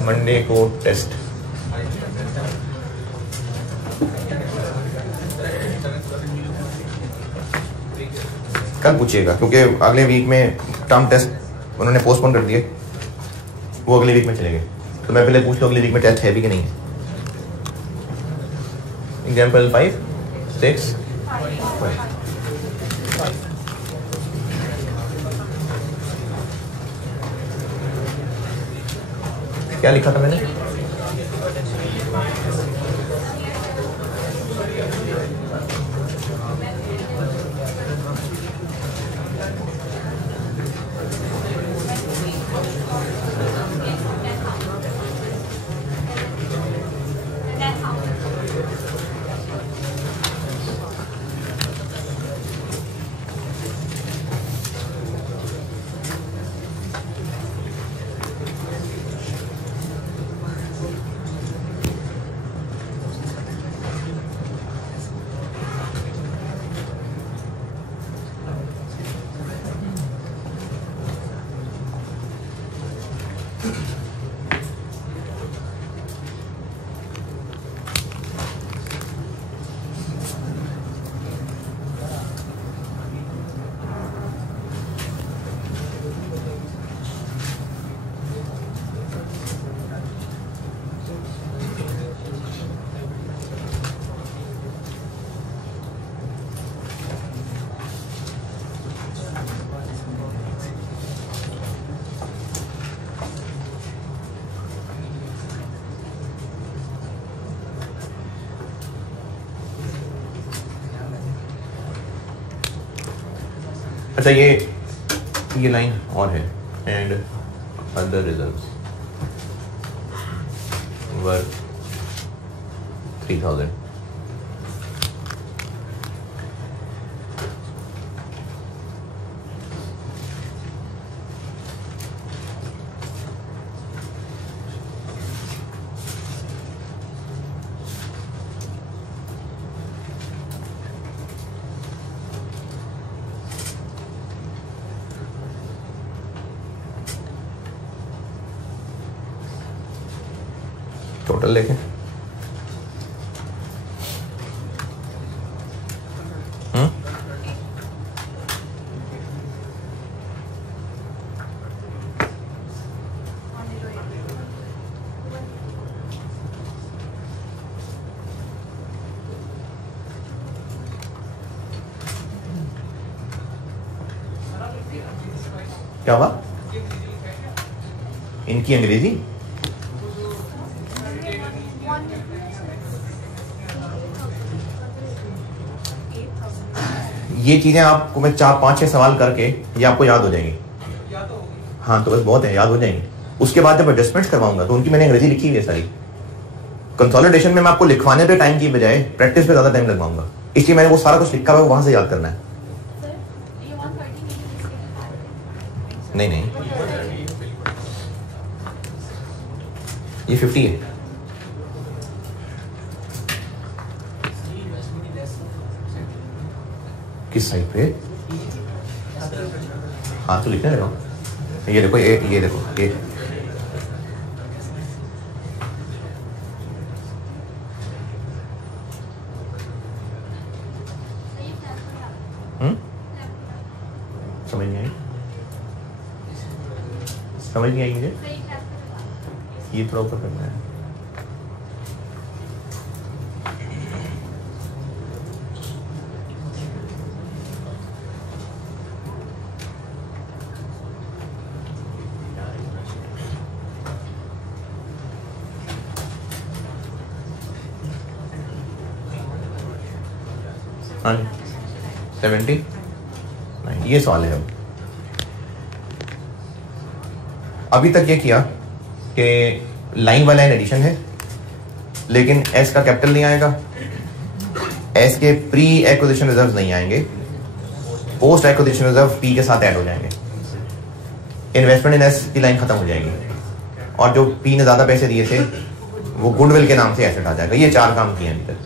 मंडे को टेस्ट। कल पूछिएगा क्योंकि अगले वीक में टर्म टेस्ट उन्होंने पोस्टपोन कर दिए, वो अगले वीक में चले गए। तो मैं पहले पूछ लूँ अगले वीक में टेस्ट है भी कि नहीं है। एग्जाम्पल 5, 6, 5। क्या लिखा था मैंने? अच्छा, ये लाइन और है, and other results were 3000। Total देखें, क्या हुआ? इनकी अंग्रेजी ये चीजें आपको मैं 4-5-6 सवाल करके ये आपको याद हो जाएंगी। हाँ तो बस बहुत है, याद हो जाएंगे। उसके बाद जब एडजस्टमेंट करवाऊंगा तो उनकी मैंने अंग्रेजी लिखी हुई है सारी। कंसोलिडेशन में मैं आपको लिखवाने पे टाइम की बजाय प्रैक्टिस पे ज्यादा टाइम लगवाऊंगा, इसलिए मैंने वो सारा कुछ लिखा हुआ है, वहां से याद करना है। नहीं नहीं ये 50 है। किस साइड पे? हाँ तो लिखने लगा। ये देखो ये देखो ये समझ नहीं आई, समझ नहीं आई मुझे। ये थोड़ा ऊपर करना है। हाँ 70 नहीं, ये सवाल है। अभी तक ये किया कि लाइन बाय लाइन एडिशन है, लेकिन एस का कैपिटल नहीं आएगा, एस के प्री एक्विजिशन रिजर्व नहीं आएंगे, पोस्ट एक्विजिशन रिजर्व पी के साथ ऐड हो जाएंगे, इन्वेस्टमेंट इन एस की लाइन खत्म हो जाएगी, और जो पी ने ज्यादा पैसे दिए थे वो गुडविल के नाम से एसेट आ जाएगा। ये 4 काम किए अभी तक।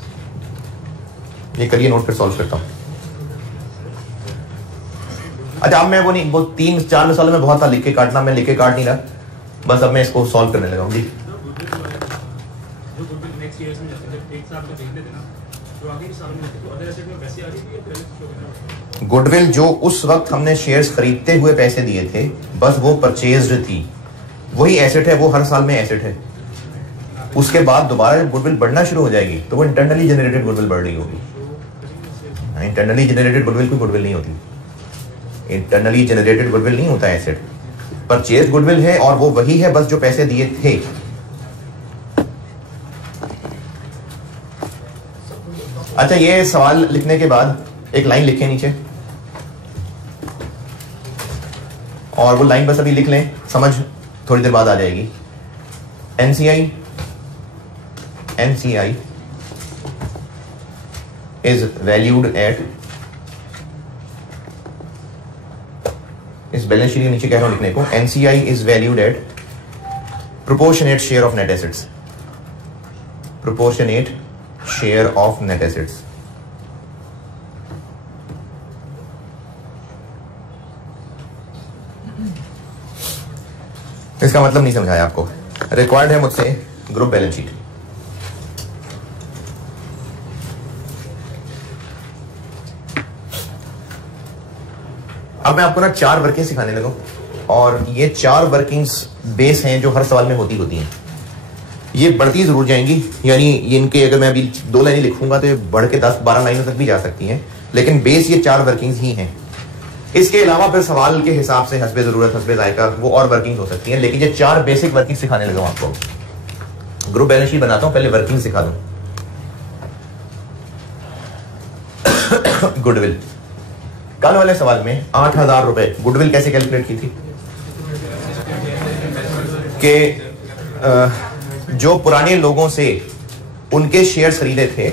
ये करिए नोट, फिर सॉल्व करता हूं। अच्छा अब मैं वो 3-4 मिसालों में बहुत था लिख के काटना, मैं लिख के काट नहीं रहा, बस अब मैं इसको सॉल्व करने लगा हूं जी। गुडविल जो उस वक्त हमने शेयर्स खरीदते हुए पैसे दिए थे, बस वो परचेज्ड थी, वही एसेट है, वो हर साल में एसेट है। उसके बाद दोबारा जब गुडविल बढ़ना शुरू हो जाएगी तो वो इंटरनली जनरेटेड गुडविल बढ़ रही होगी। इंटरनली जनरेटेड गुडविल कोई गुडविल नहीं होती, इंटरनली जनरेटेड गुडविल नहीं होता एसेट, परचेज गुडविल है, और वो वही है बस जो पैसे दिए थे। अच्छा ये सवाल लिखने के बाद एक लाइन लिखें नीचे, और वो लाइन बस अभी लिख लें, समझ थोड़ी देर बाद आ जाएगी। NCI is valued at, इस बैलेंस शीट के नीचे कह रहा हूं लिखने को, NCI is valued at proportionate share of net assets, proportionate share of net assets। इसका मतलब नहीं समझाया आपको। रिक्वायर्ड है मुझसे ग्रुप बैलेंस शीट। अब मैं आपको ना 4 वर्किंग सिखाने लगा, और ये 4 वर्किंग्स बेस हैं जो हर सवाल में होती हैं। ये बढ़ती जरूर जाएंगी, यानी इनके अगर मैं अभी 2 लाइनें लिखूंगा तो ये बढ़ के 10-12 लाइनों तक भी जा सकती हैं, लेकिन बेस ये 4 वर्किंग्स ही हैं। इसके अलावा फिर सवाल के हिसाब से हस्बे जरूरत, हस्बे जायका, वो और वर्किंग हो सकती हैं, लेकिन ये 4 बेसिक वर्किंग सिखाने लगा हूं आपको। ग्रुप बैलेंस शीट बनाता हूं, पहले वर्किंग सिखा दूं। गुडविल, कल वाले सवाल में 8,000 रुपए गुडविल कैसे कैलकुलेट की थी कि जो पुराने लोगों से उनके शेयर्स खरीदे थे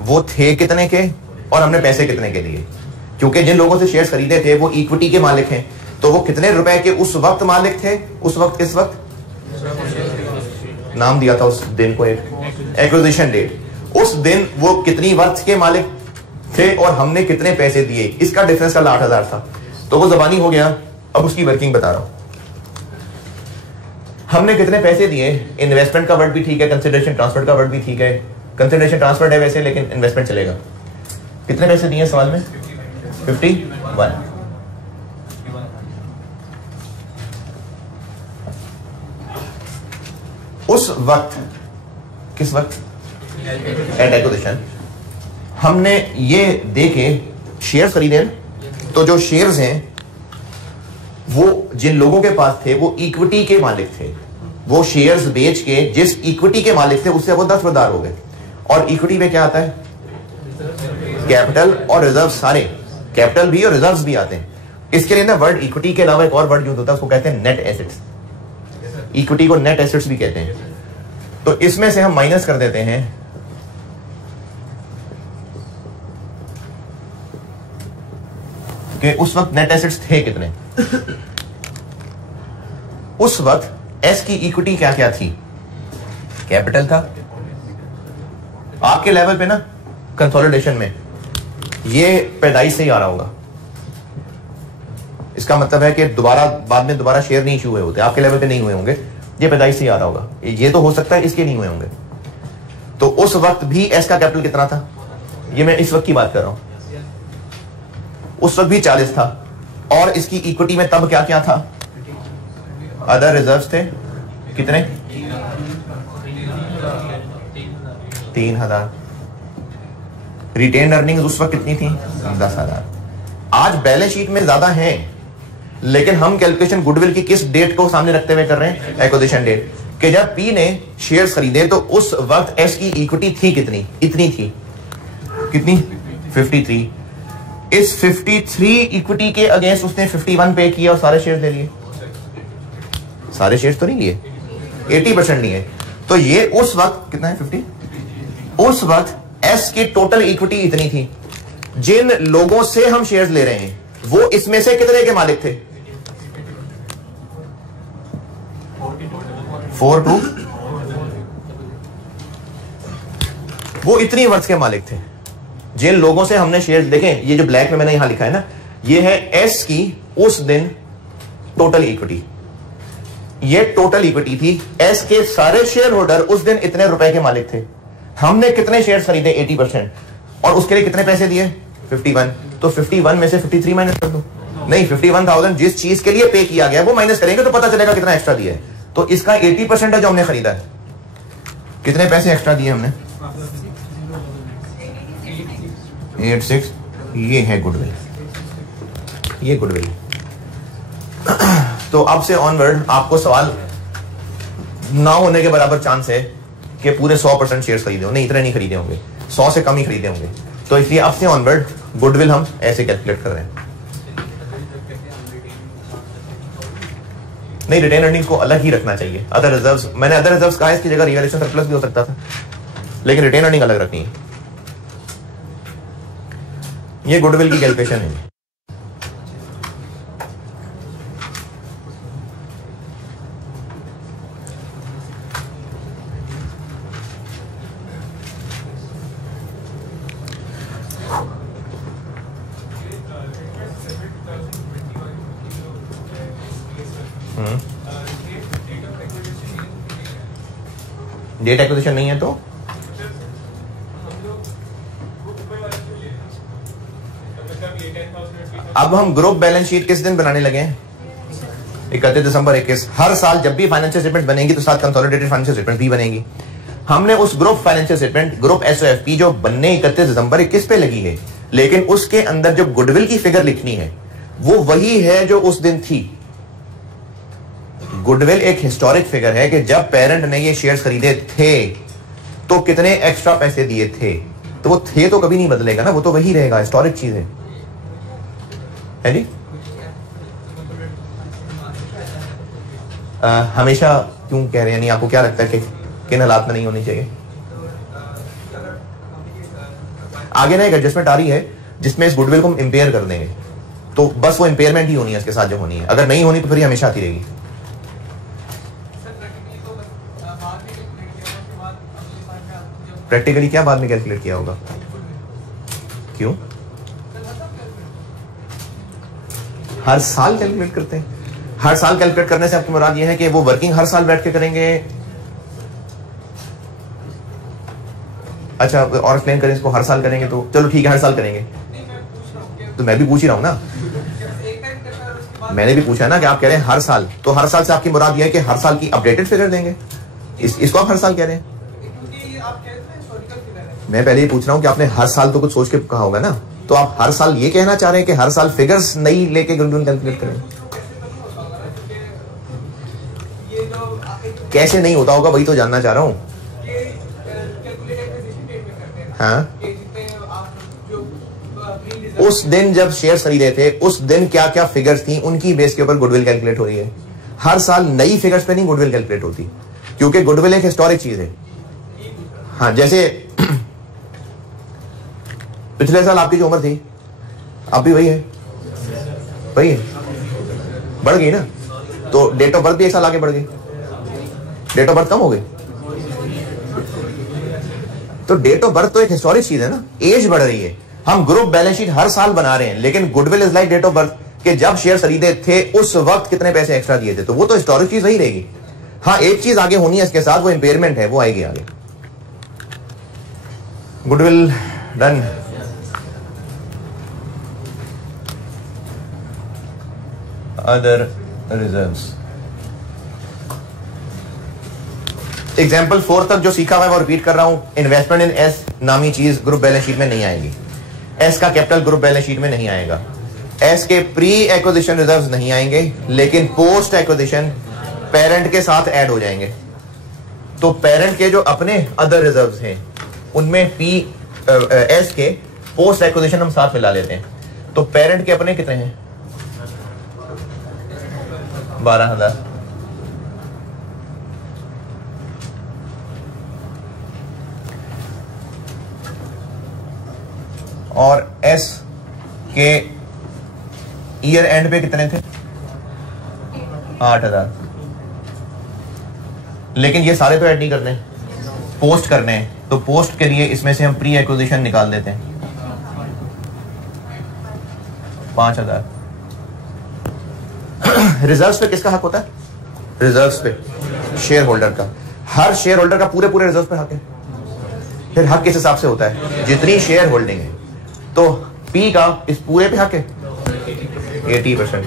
वो थे कितने के और हमने पैसे कितने के दिए, क्योंकि जिन लोगों से शेयर्स खरीदे थे वो इक्विटी के मालिक हैं, तो वो कितने रुपए के उस वक्त मालिक थे, उस वक्त किस वक्त नाम दिया था उस दिन को, एक एक्विजिशन डेट, उस दिन वो कितनी वर्थ के मालिक थे और हमने कितने पैसे दिए, इसका डिफरेंस कल 8,000 था। तो वो जबानी हो गया, अब उसकी वर्किंग बता रहा हूं। हमने कितने पैसे दिए, इन्वेस्टमेंट का वर्ड भी ठीक है, कंसिडरेशन ट्रांसफर का वर्ड भी ठीक है, कंसिडरेशन ट्रांसफर है वैसे, लेकिन इन्वेस्टमेंट चलेगा। कितने पैसे दिए सवाल में? 51। उस वक्त, किस वक्त? एट एक्विजिशन हमने ये दे के शेयर्स खरीदे, तो जो शेयर्स हैं वो जिन लोगों के पास थे वो इक्विटी के मालिक थे, वो शेयर्स बेच के जिस इक्विटी के मालिक थे उससे वो दस्तबरदार हो गए। और इक्विटी में क्या आता है? कैपिटल और रिजर्व, सारे कैपिटल भी और रिजर्व्स भी आते हैं। इसके लिए ना वर्ड इक्विटी के अलावा एक और वर्ड यूज होता है, उसको कहते हैं नेट एसेट्स। इक्विटी को नेट एसेट्स भी कहते हैं। तो इसमें से हम माइनस कर देते हैं कि उस वक्त नेट एसेट्स थे कितने। उस वक्त एस की इक्विटी क्या क्या थी? कैपिटल था। आपके लेवल पे ना कंसोलिडेशन में ये पैदाइश से ही आ रहा होगा। इसका मतलब है कि दोबारा बाद में दोबारा शेयर नहीं इशू हुए होते, आपके लेवल पे नहीं हुए होंगे, ये पैदाइश से ही आ रहा होगा। ये तो हो सकता है इसके नहीं हुए होंगे। तो उस वक्त भी एस का कैपिटल कितना था? ये मैं इस वक्त की बात कर रहा हूं। उस वक्त भी 40 था। और इसकी इक्विटी में तब क्या क्या था? अदर रिजर्व्स थे कितने? 3000। रिटेन अर्निंग्स उस वक्त कितनी थी? 10,000। आज बैलेंस शीट में ज्यादा है, लेकिन हम कैलकुलेशन गुडविल की किस डेट को सामने रखते हुए कर रहे हैं? Acquisition date. कि जब पी ने शेयर्स खरीदे तो उस वक्त एस की इक्विटी थी कितनी? इतनी थी। कितनी? 53। इस 53 इक्विटी के अगेंस्ट उसने 51 पे किया और सारे शेयर ले लिए। सारे शेयर तो नहीं लिए, 80% लिए। तो ये उस वक्त कितना है? 50। उस वक्त एस की टोटल इक्विटी इतनी थी। जिन लोगों से हम शेयर्स ले रहे हैं वो इसमें से कितने के मालिक थे? 42। वो इतनी वर्थ के मालिक थे जिन लोगों से हमने शेयर्स। देखें ये जो ब्लैक में मैंने यहां लिखा है ना, ये है एस की उस दिन टोटल इक्विटी। ये टोटल इक्विटी थी। एस के सारे शेयर होल्डर उस दिन इतने रुपए के मालिक थे। हमने कितने शेयर खरीदे? 80%। और उसके लिए कितने पैसे दिए? 51। तो 51 में से 53 माइनस कर दो। नहीं, 51,000 जिस चीज के लिए पे किया गया वो माइनस करेंगे तो पता चलेगा कितना एक्स्ट्रा दिया है। तो इसका 80% है जो हमने खरीदा है। कितने पैसे एक्स्ट्रा दिए हमने? 86। ये है गुडविल, ये गुडविल। तो अब से ऑनवर्ड आपको सवाल ना होने के बराबर चांस है कि पूरे 100% शेयर खरीदे हो। नहीं, इतने नहीं खरीदे होंगे, 100 से कम ही खरीदे होंगे। तो इसलिए अब से ऑनवर्ड गुडविल हम ऐसे कैलकुलेट कर रहे हैं। नहीं, रिटेन अर्निंग्स को अलग ही रखना चाहिए। अदर रिजर्व्स, मैंने अदर रिजर्व्स कहा, इसकी जगह रिवैल्यूएशन सरप्लस भी हो सकता था, लेकिन रिटेन अर्निंग अलग रखनी है। ये गुडविल की कैलकुलेशन है। डेट एक्विजिशन नहीं है तो अब हम ग्रुप बैलेंस शीट किस दिन बनाने लगे हैं? 31 दिसंबर 21। हर साल जब भी फाइनेंशियल स्टेटमेंट बनेगी तो साथ कंसोलिडेटेड फाइनेंशियल स्टेटमेंट भी बनेगी। हमने उस ग्रुप फाइनेंशियल स्टेटमेंट, ग्रुप एसओएफपी जो बनने 31 दिसंबर 21 पे लगी है, लेकिन उसके अंदर जो गुडविल की फिगर लिखनी है वो वही है जो उस दिन थी। गुडविल एक हिस्टोरिक फिगर है कि जब पेरेंट ने ये शेयर्स खरीदे थे तो कितने एक्स्ट्रा पैसे दिए थे। तो वो थे तो कभी नहीं बदलेगा ना, वो तो वही रहेगा, हिस्टोरिक चीज है जी। हमेशा क्यों कह रहे हैं? नहीं, आपको क्या लगता है कि किन हालात में नहीं होनी चाहिए? आगे ना एक एडजस्टमेंट आ रही है जिसमें इस गुडविल को हम इंपेयर कर देंगे, तो बस वो इंपेयरमेंट ही होनी है इसके साथ जो होनी है। अगर नहीं होनी तो फिर हमेशा आती रहेगी। प्रैक्टिकली क्या बाद में कैलकुलेट किया होगा? क्यों? हर साल कैलकुलेट करते हैं। हर साल कैलकुलेट करने से आपकी मुराद ये है कि वो वर्किंग हर साल बैठ के करेंगे? अच्छा, और एक्सप्लेन करें इसको। हर साल करेंगे तो चलो ठीक है, हर साल करेंगे। तो मैं भी पूछ ही रहा हूं ना, मैंने भी पूछा है ना कि आप कह रहे हैं हर साल, तो हर साल से आपकी मुराद ये है कि हर साल की अपडेटेड फिगर देंगे? इसको आप हर साल कह रहे हैं? मैं पहले ही पूछ रहा हूं कि आपने हर साल तो कुछ सोच के कहा होगा ना, तो आप हर साल ये कहना चाह रहे हैं कि हर साल फिगर्स नई लेके गुडविल कैलकुलेट करें? कैसे नहीं होता होगा वही तो जानना चाह रहा हूं। हाँ, उस दिन जब शेयर खरीदे थे उस दिन क्या क्या फिगर्स थी, उनकी बेस के ऊपर गुडविल कैलकुलेट हो रही है। हर साल नई फिगर्स पे नहीं गुडविल कैलकुलेट होती, क्योंकि गुडविल एक हिस्टोरिक चीज है। हाँ, जैसे पिछले साल आपकी जो उम्र थी अब भी वही है, वही है, बढ़ गई ना, तो डेट ऑफ बर्थ भी एक साल आगे बढ़ गई, डेट ऑफ बर्थ कम हो गई। तो डेट ऑफ बर्थ तो एक हिस्टोरिक चीज है ना, एज बढ़ रही है। हम ग्रुप बैलेंस शीट हर साल बना रहे हैं, लेकिन goodwill is like date of birth, कि जब शेयर खरीदे थे उस वक्त कितने पैसे एक्स्ट्रा दिए थे, तो वो तो हिस्टोरिक चीज वही रहेगी। हाँ, एक चीज आगे होनी है इसके साथ, वो इंपेयरमेंट है, वो आएगी आगे। Goodwill done. Other reserves, example 4 तक जो सीखा हुआ है वो रिपीट कर रहा हूं। इन्वेस्टमेंट इन एस नामी चीज ग्रुप बैलेंस शीट में नहीं आएगी। एस का कैपिटल ग्रुप बैलेंस शीट में नहीं आएगा। एस के प्री एक्विजिशन रिजर्व्स नहीं आएंगे, लेकिन पोस्ट एक्विजिशन पेरेंट के साथ ऐड हो जाएंगे। तो पेरेंट के जो अपने अदर रिजर्व्स हैं उनमें पी एस के पोस्ट एक्विजिशन हम साथ मिला लेते हैं। तो पेरेंट के अपने कितने हैं? 12,000। और एस के ईयर एंड पे कितने थे? 8,000। लेकिन ये सारे तो ऐड नहीं करने, पोस्ट करने हैं। तो पोस्ट के लिए इसमें से हम प्री एक्विजिशन निकाल देते हैं, 5,000। रिजर्व्स पे किसका हक होता है? रिजर्व्स पे शेयर होल्डर का। हर शेयर होल्डर का पूरे पूरे रिजर्व पे हक है। फिर हक किस हिसाब से होता है? जितनी शेयर होल्डिंग है। तो पी का इस पूरे पे हक है 80%।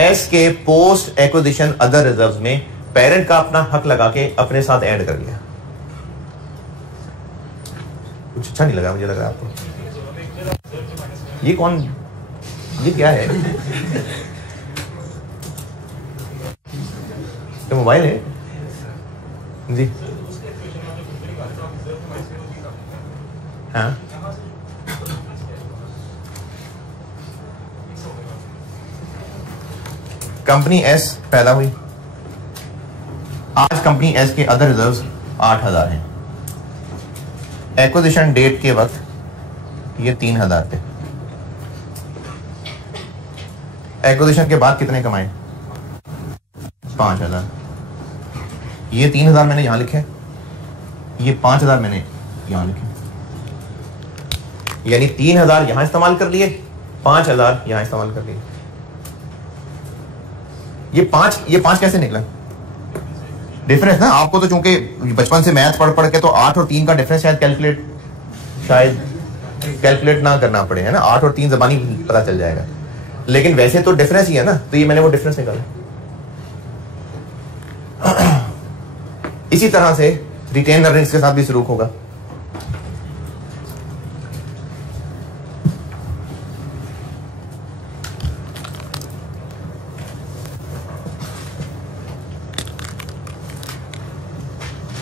एस के पोस्ट एक्विजिशन अदर रिजर्व्स में पेरेंट का अपना हक लगा के अपने साथ ऐड कर लिया। कुछ अच्छा नहीं लगा मुझे, लग रहा है आपको। ये कौन, ये क्या है? तो मोबाइल है जी? हाँ, कंपनी एस पैदा हुई। आज कंपनी एस के अदर रिजर्व्स 8,000 हैं। एक्विजिशन डेट के वक्त ये 3,000 थे। एक्विजिशन के बाद कितने कमाए? 5,000। ये 3,000 मैंने यहां लिखे, ये 5,000 मैंने यहां लिखे, यानी 3,000 यहां इस्तेमाल कर लिए, 5,000 यहां इस्तेमाल कर लिए। ये पांच कैसे निकला? डिफरेंस ना, आपको तो चूंकि बचपन से मैथ पढ़ पढ़ के तो 8 और 3 का डिफरेंस शायद कैलकुलेट ना करना पड़े, है ना। 8 और 3 ज़बानी पता चल जाएगा, लेकिन वैसे तो डिफरेंस ही है ना। तो ये मैंने वो डिफरेंस निकाला। इसी तरह से रिटेन अर्निंग्स के साथ भी शुरू होगा।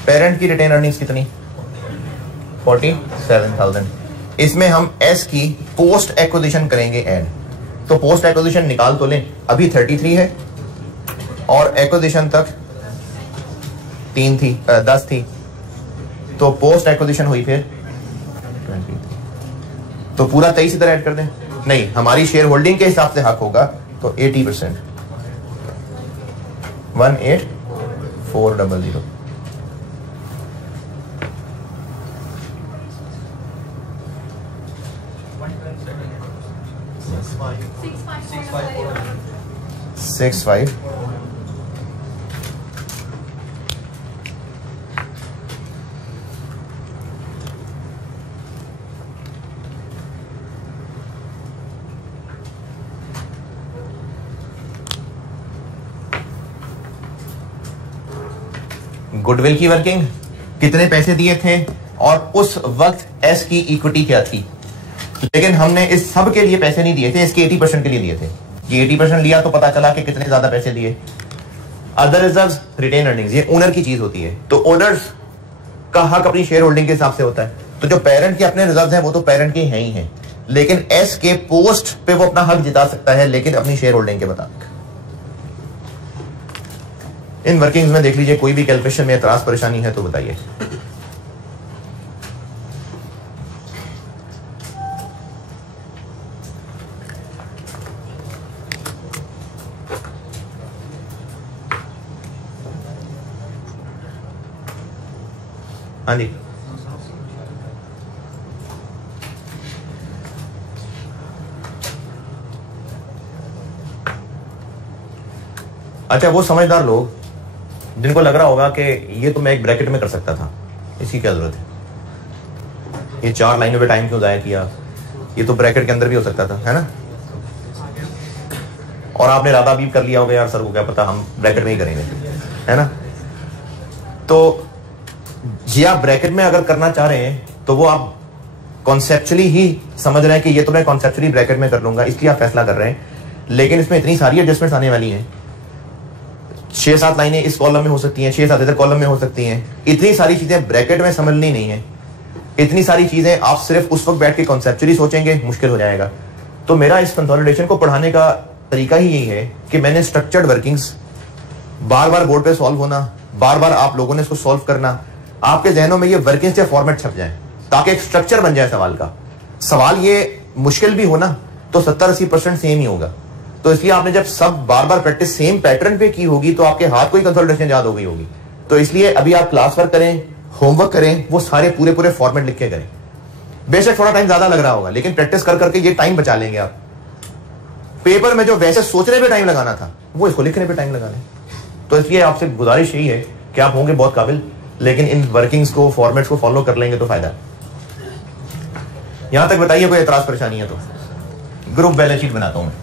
पेरेंट की रिटेन अर्निंग्स कितनी? 47,000। इसमें हम एस की पोस्ट एक्विजिशन करेंगे ऐड। तो पोस्ट एक्विजिशन निकाल तो लें, अभी 33 है और एक्विजिशन तक 3 थी, 10 थी। तो पोस्ट एक्विजिशन हुई फिर 23। तो पूरा 23 इधर ऐड कर दें? नहीं, हमारी शेयर होल्डिंग के हिसाब से हक होगा तो 80%। 18,400। Six five. गुडविल की वर्किंग, कितने पैसे दिए थे और उस वक्त एस की इक्विटी क्या थी, लेकिन हमने इस सब के लिए पैसे नहीं दिए थे, इसके 80% के लिए दिए थे। ये 80% लिया तो पता चला कि कितने ज्यादा पैसे दिए। अदर रिजर्व्स, रिटेन अर्निंग्स, ये ओनर की चीज होती है, तो ओनर्स का हक अपनी शेयर होल्डिंग के हिसाब से होता है। तो जो पेरेंट के अपने रिजर्व्स हैं वो तो पेरेंट के हैं ही हैं, लेकिन एस के पोस्ट पे वो अपना हक जिता सकता है, लेकिन अपनी शेयर होल्डिंग के मुताबिक। इन वर्किंग्स में देख लीजिए, कोई भी कैलकुलेशन में एतराज परेशानी है तो बताइए। हाँ जी, अच्छा, वो समझदार लोग जिनको लग रहा होगा कि ये तो मैं एक ब्रैकेट में कर सकता था, इसकी क्या जरूरत है, ये 4 लाइनों पे टाइम क्यों जाया किया, ये तो ब्रैकेट के अंदर भी हो सकता था, है ना। और आपने इरादा भी कर लिया होगा, यार सर को क्या पता, हम ब्रैकेट में ही करेंगे, है ना। तो ये आप ब्रैकेट में अगर करना चाह रहे हैं तो वो आप कॉन्सेप्चुअली ही समझ रहे हैं कि ये तो मैं कॉन्सेप्चुअली ब्रैकेट में कर लूंगा, इसलिए आप फैसला कर रहे हैं। लेकिन इसमें इतनी सारी एडजस्टमेंट्स आने वाली हैं, 6-7 लाइनें इस कॉलम में हो सकती हैं, 6-7 इधर कॉलम में हो सकती हैं। इतनी सारी चीजें ब्रैकेट में समझनी नहीं है, इतनी सारी चीजें आप सिर्फ उस वक्त बैठ के कॉन्सेप्चुअली सोचेंगे, मुश्किल हो जाएगा। तो मेरा इस कंसोलिडेशन को पढ़ाने का तरीका ही यही है कि मैंने स्ट्रक्चर्ड वर्किंग्स बार बार बोर्ड पे सॉल्व होना, बार बार आप लोगों ने इसको सॉल्व करना, आपके जहनों में ये वर्किंग्स या फॉर्मेट छप जाए ताकि एक स्ट्रक्चर बन जाए सवाल का। सवाल ये मुश्किल भी हो ना तो 70-80% सेम ही होगा। तो इसलिए आपने जब सब बार बार प्रैक्टिस सेम पैटर्न पे की होगी तो आपके हाथ को ही कंसोलिडेशन याद हो गई होगी। तो इसलिए अभी आप क्लास वर्क करें, होमवर्क करें, वो सारे पूरे फॉर्मेट लिख के करें। बेशक थोड़ा टाइम ज्यादा लग रहा होगा, लेकिन प्रैक्टिस कर करके ये टाइम बचा लेंगे आप। पेपर में जो वैसे सोचने पे टाइम लगाना था वो इसको लिखने पे टाइम लगा लें। तो इसलिए आपसे गुजारिश यही है कि आप होंगे बहुत काबिल, लेकिन इन वर्किंग्स को, फॉर्मेट्स को फॉलो कर लेंगे तो फायदा है। यहां तक बताइए कोई एतराज परेशानी है तो। ग्रुप बैलेंस शीट बनाता हूं मैं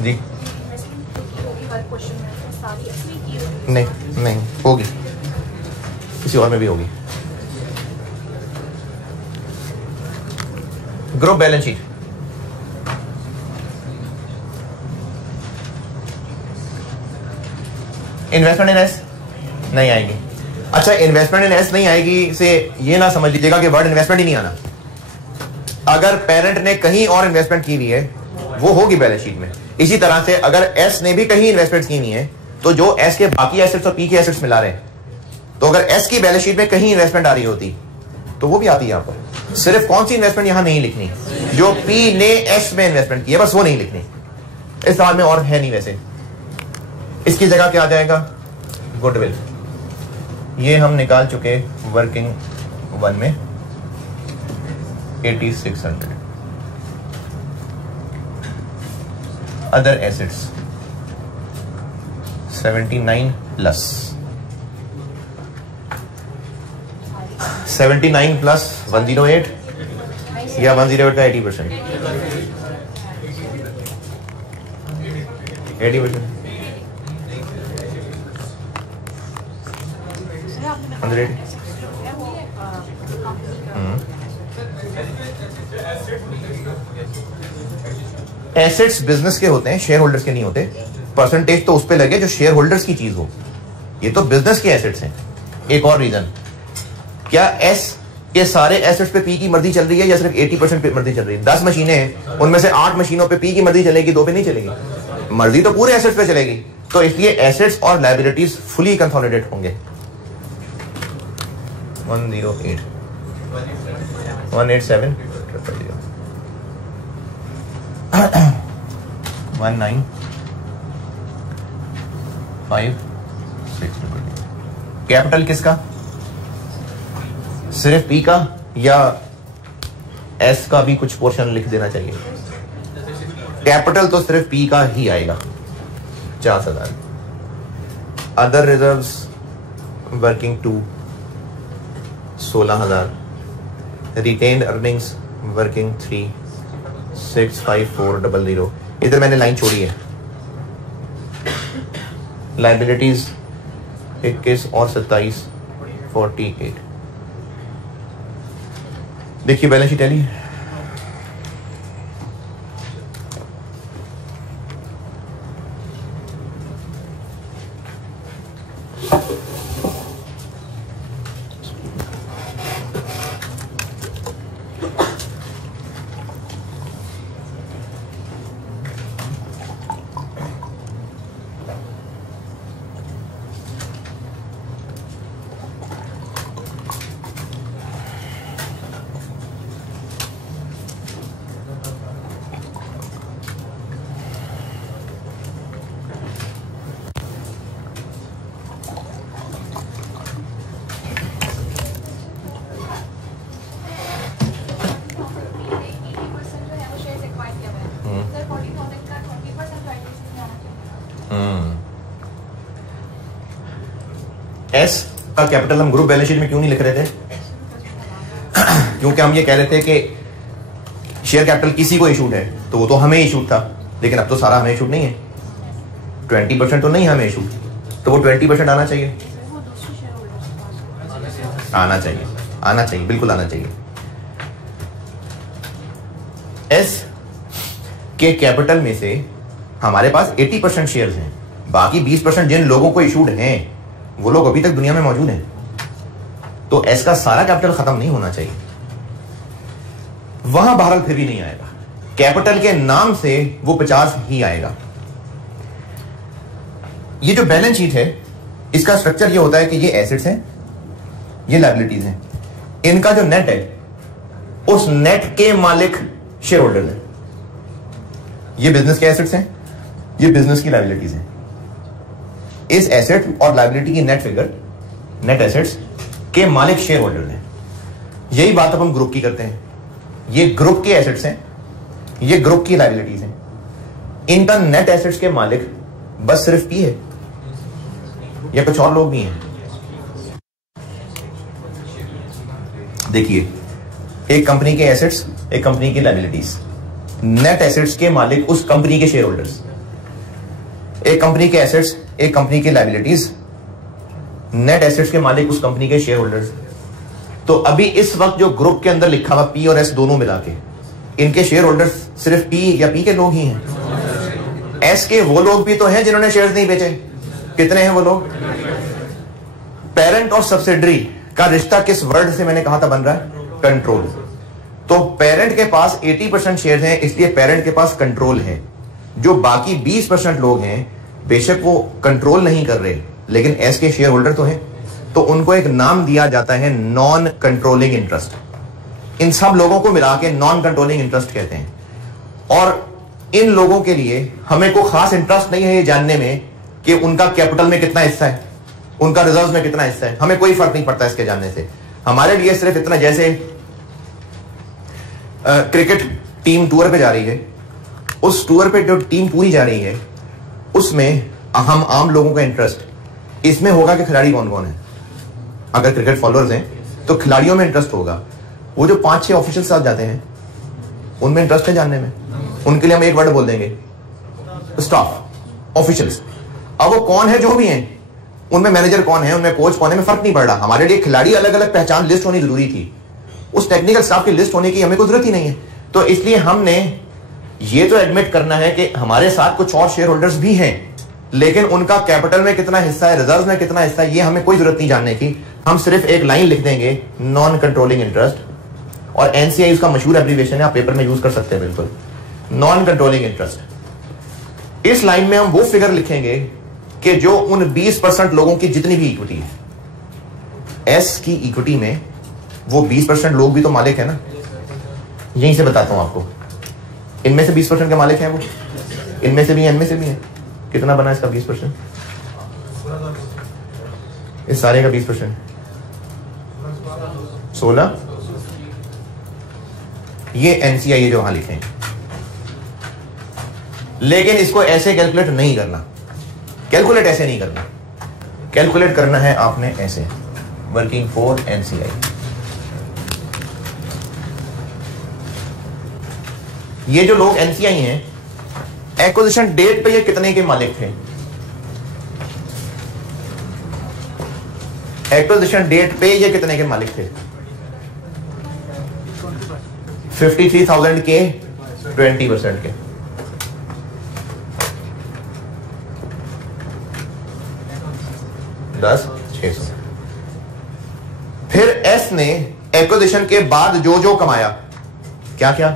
जी। नहीं होगी, किसी और में भी होगी। ग्रुप बैलेंस शीट इन्वेस्टमेंट इन एस नहीं आएगी। अच्छा, इन्वेस्टमेंट इन एस नहीं आएगी से ये ना समझ लीजिएगा कि वर्ड इन्वेस्टमेंट ही नहीं आना। अगर पेरेंट ने कहीं और इन्वेस्टमेंट की हुई है वो होगी बैलेंस शीट में। इसी तरह से अगर एस ने भी कहीं इन्वेस्टमेंट की हुई है तो जो एस के बाकी एसेट्स और पी के एसेट्स मिला रहे हैं, तो अगर एस की बैलेंस शीट में कहीं इन्वेस्टमेंट आ रही होती तो वो भी आती है यहां पर। सिर्फ कौन सी इन्वेस्टमेंट यहां नहीं लिखनी, जो पी ने एस में इन्वेस्टमेंट की है, बस वो नहीं लिखनी। इस साल में और है नहीं वैसे। इसकी जगह क्या आ जाएगा, गुडविल। ये हम निकाल चुके वर्किंग 1 में 8600। अदर एसेट्स 79 प्लस 79 प्लस 108 या 108 का 80%। 80% 100। एसेट्स बिजनेस के होते हैं, शेयर होल्डर्स के नहीं होते। परसेंटेज तो उस पे लगे जो शेयर होल्डर्स की चीज हो। ये तो बिजनेस के एसेट्स हैं। एक और रीजन, क्या एस के सारे एसेट्स पे पी की मर्जी चल रही है या सिर्फ 80% पे मर्जी चल रही है? 10 मशीनें हैं, उनमें से 8 मशीनों पे पी की मर्जी चलेगी, 2 पे नहीं चलेगी। मर्जी तो पूरे एसेट्स पे चलेगी। तो इसलिए एसेट्स और लायबिलिटीज फुली कंसोलिडेट होंगे। 108 187 19 5 6। कैपिटल किसका, सिर्फ पी का या एस का भी कुछ पोर्शन लिख देना चाहिए? कैपिटल तो सिर्फ पी का ही आएगा, 50,000। Other reserves working 2 16,000। Retained earnings working 3 65400। इधर मैंने लाइन छोड़ी है। लाइबिलिटीज 21 और 27 48। देखिए बैलेंस शीट टैली। एस का कैपिटल हम ग्रुप बैलेंस शीट में क्यों नहीं लिख रहे थे? क्योंकि हम ये कह रहे थे कि शेयर कैपिटल किसी को इशूड है तो वो तो हमें इशूड था, लेकिन अब तो सारा हमें इशूड नहीं है, 20% तो नहीं है हमें इशूड, तो वो 20% आना चाहिए, आना चाहिए, आना चाहिए, बिल्कुल आना चाहिए। एस के कैपिटल में से हमारे पास 80% शेयर्स हैं, बाकी 20% जिन लोगों को इशूड हैं वो लोग अभी तक दुनिया में मौजूद हैं, तो एस का सारा कैपिटल खत्म नहीं होना चाहिए। वहां बहरहाल फिर भी नहीं आएगा, कैपिटल के नाम से वो 50 ही आएगा। ये जो बैलेंस शीट है इसका स्ट्रक्चर ये होता है कि ये एसेट्स हैं, ये लायबिलिटीज हैं, इनका जो नेट है उस नेट के मालिक शेयर होल्डर हैं। ये बिजनेस के एसेट्स हैं, ये बिजनेस की लायबिलिटीज हैं। इस एसेट और लायबिलिटी की नेट फिगर, नेट एसेट्स के मालिक शेयर होल्डर हैं। यही बात अब हम ग्रुप की करते हैं। ये ग्रुप के एसेट्स हैं, ये ग्रुप की लायबिलिटीज हैं, इनका नेट एसेट्स के मालिक बस सिर्फ पी है या कुछ और लोग भी हैं? देखिए, एक कंपनी के एसेट्स, एक कंपनी की लायबिलिटीज, नेट एसेट्स के मालिक उस कंपनी के शेयर होल्डर्स, एक कंपनी के एसेट्स, एक कंपनी की लायबिलिटीज, नेट एसेट्स के मालिक उस कंपनी के शेयर होल्डर्स। तो अभी इस वक्त जो ग्रुप के अंदर लिखा हुआ पी और एस दोनों मिला के, इनके शेयर होल्डर्स सिर्फ पी या पी के लोग ही हैं। एस के वो लोग भी तो हैं जिन्होंने शेयर्स नहीं बेचे। कितने हैं वो लोग? पेरेंट और सब्सिडरी का रिश्ता किस वर्ड से मैंने कहा था बन रहा है? कंट्रोल। तो पेरेंट के पास 80% शेयर हैं, इसलिए पेरेंट के पास कंट्रोल है। जो बाकी 20% लोग हैं, बेशक वो कंट्रोल नहीं कर रहे, लेकिन एस के शेयर होल्डर तो हैं, तो उनको एक नाम दिया जाता है नॉन कंट्रोलिंग इंटरेस्ट। इन सब लोगों को मिला के नॉन कंट्रोलिंग इंटरेस्ट कहते हैं। और इन लोगों के लिए हमें कोई खास इंटरेस्ट नहीं है ये जानने में कि उनका कैपिटल में कितना हिस्सा है, उनका रिजर्व में कितना हिस्सा है, हमें कोई फर्क नहीं पड़ता इसके जानने से। हमारे लिए सिर्फ इतना, जैसे क्रिकेट टीम टूर पे जा रही है, उस टूर पे जो टीम पूरी जा रही है उसमें हम आम लोगों का इंटरेस्ट इसमें होगा कि खिलाड़ी कौन कौन है। अगर क्रिकेट फॉलोअर्स हैं तो खिलाड़ियों में इंटरेस्ट होगा। वो जो 5-6 ऑफिशियल साथ जाते हैं उनमें इंटरेस्ट है जानने में, उनके लिए हम एक वर्ड बोल देंगे, स्टाफ, ऑफिशियल्स। अब वो कौन है जो भी हैं, उनमें मैनेजर कौन है, उनमें कोच कौन है, में फर्क नहीं पड़ रहा। हमारे लिए खिलाड़ी अलग अलग पहचान लिस्ट होनी जरूरी थी, उस टेक्निकल स्टाफ की लिस्ट होने की हमें कोई जरूरत ही नहीं है। तो इसलिए हमने ये तो एडमिट करना है कि हमारे साथ कुछ और शेयर होल्डर्स भी हैं, लेकिन उनका कैपिटल में कितना हिस्सा है, रिजर्व में कितना हिस्सा है, ये हमें कोई जरूरत नहीं जानने की। हम सिर्फ एक लाइन लिख देंगे, नॉन कंट्रोलिंग इंटरेस्ट, और एनसीआई उसका मशहूर एब्रीविएशन है, आप पेपर में यूज कर सकते हैं बिल्कुल, नॉन कंट्रोलिंग इंटरेस्ट। इस लाइन में हम वो फिगर लिखेंगे कि जो उन 20% लोगों की जितनी भी इक्विटी है, एस की इक्विटी में वो 20% लोग भी तो मालिक है ना। यहीं से बताता हूं आपको, इनमें से 20% के मालिक हैं वो, इनमें से भी हैं, इनमें से भी हैं। कितना बना इसका 20%? इस सारे का 20% 16। ये एनसीआई है जो वहां लिखे हैं, लेकिन इसको ऐसे कैलकुलेट नहीं करना, कैलकुलेट ऐसे नहीं करना, कैलकुलेट करना है आपने ऐसे, वर्किंग फॉर एनसीआई। ये जो लोग एनसीआई हैं, एक्विजिशन डेट पे ये कितने के मालिक थे? एक्विजिशन डेट पे ये कितने के मालिक थे? 53,000 के 20% के। $10,600। फिर एस ने एक्विजिशन के बाद जो जो कमाया, क्या क्या?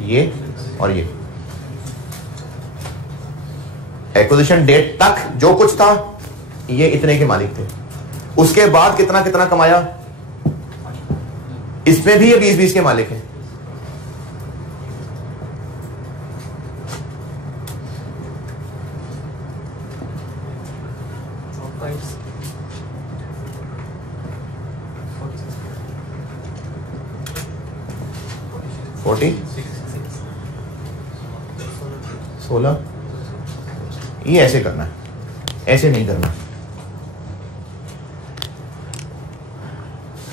ये और ये। एक्विजिशन डेट तक जो कुछ था ये इतने के मालिक थे। उसके बाद कितना कितना कमाया, इसमें भी ये 20-20 के मालिक हैं। $16 ये ऐसे करना है, ऐसे नहीं करना,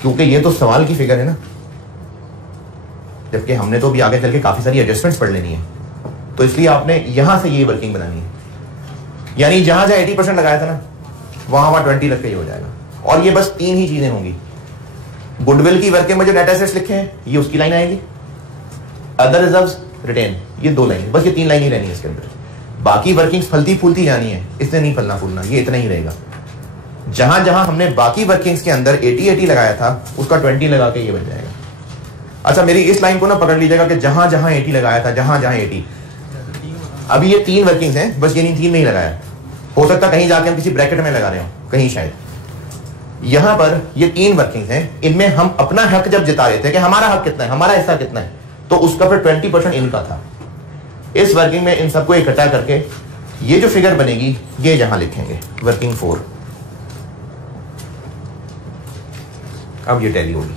क्योंकि ये तो सवाल की फिगर है ना, जबकि हमने तो भी आगे चल के काफी सारी एडजस्टमेंट्स पढ़ लेनी है। तो इसलिए आपने यहां से ये वर्किंग बनानी है, यानी जहां जहां 80% लगाया था ना वहां 20 रख के ये हो जाएगा। और ये बस 3 ही चीजें होंगी। गुडविल की वर्किंग में जो नेट एसेट्स लिखे हैं ये उसकी लाइन आएगी, अदर रिजर्व्स, रिटेन, ये 2 लाइन, बस ये 3 लाइन ही रहनी है इसके अंदर। बाकी वर्किंग्स फलती फूलती जानी है, इसने नहीं फलना फूलना, ये इतना ही रहेगा। जहां जहां हमने बाकी वर्किंग्स के अंदर 80-80 लगाया था उसका 20 लगा के ये बन जाएगा। अच्छा, मेरी इस लाइन को ना पकड़ लीजिएगा कि जहां जहां 80 लगाया था, जहां जहां 80, अभी ये 3 वर्किंग्स हैं, बस ये 3 नहीं लगाया, हो सकता कहीं जाके हम किसी ब्रैकेट में लगा रहे हो कहीं शायद। यहां पर ये 3 वर्किंग्स हैं, इनमें हम अपना हक जब जिता रहे थे कि हमारा हक कितना है, हमारा हिस्सा कितना है, तो उसका फिर 20% इनका था। इस वर्किंग में इन सबको इकट्ठा करके ये जो फिगर बनेगी ये यहां लिखेंगे, वर्किंग 4। अब ये टैली होगी।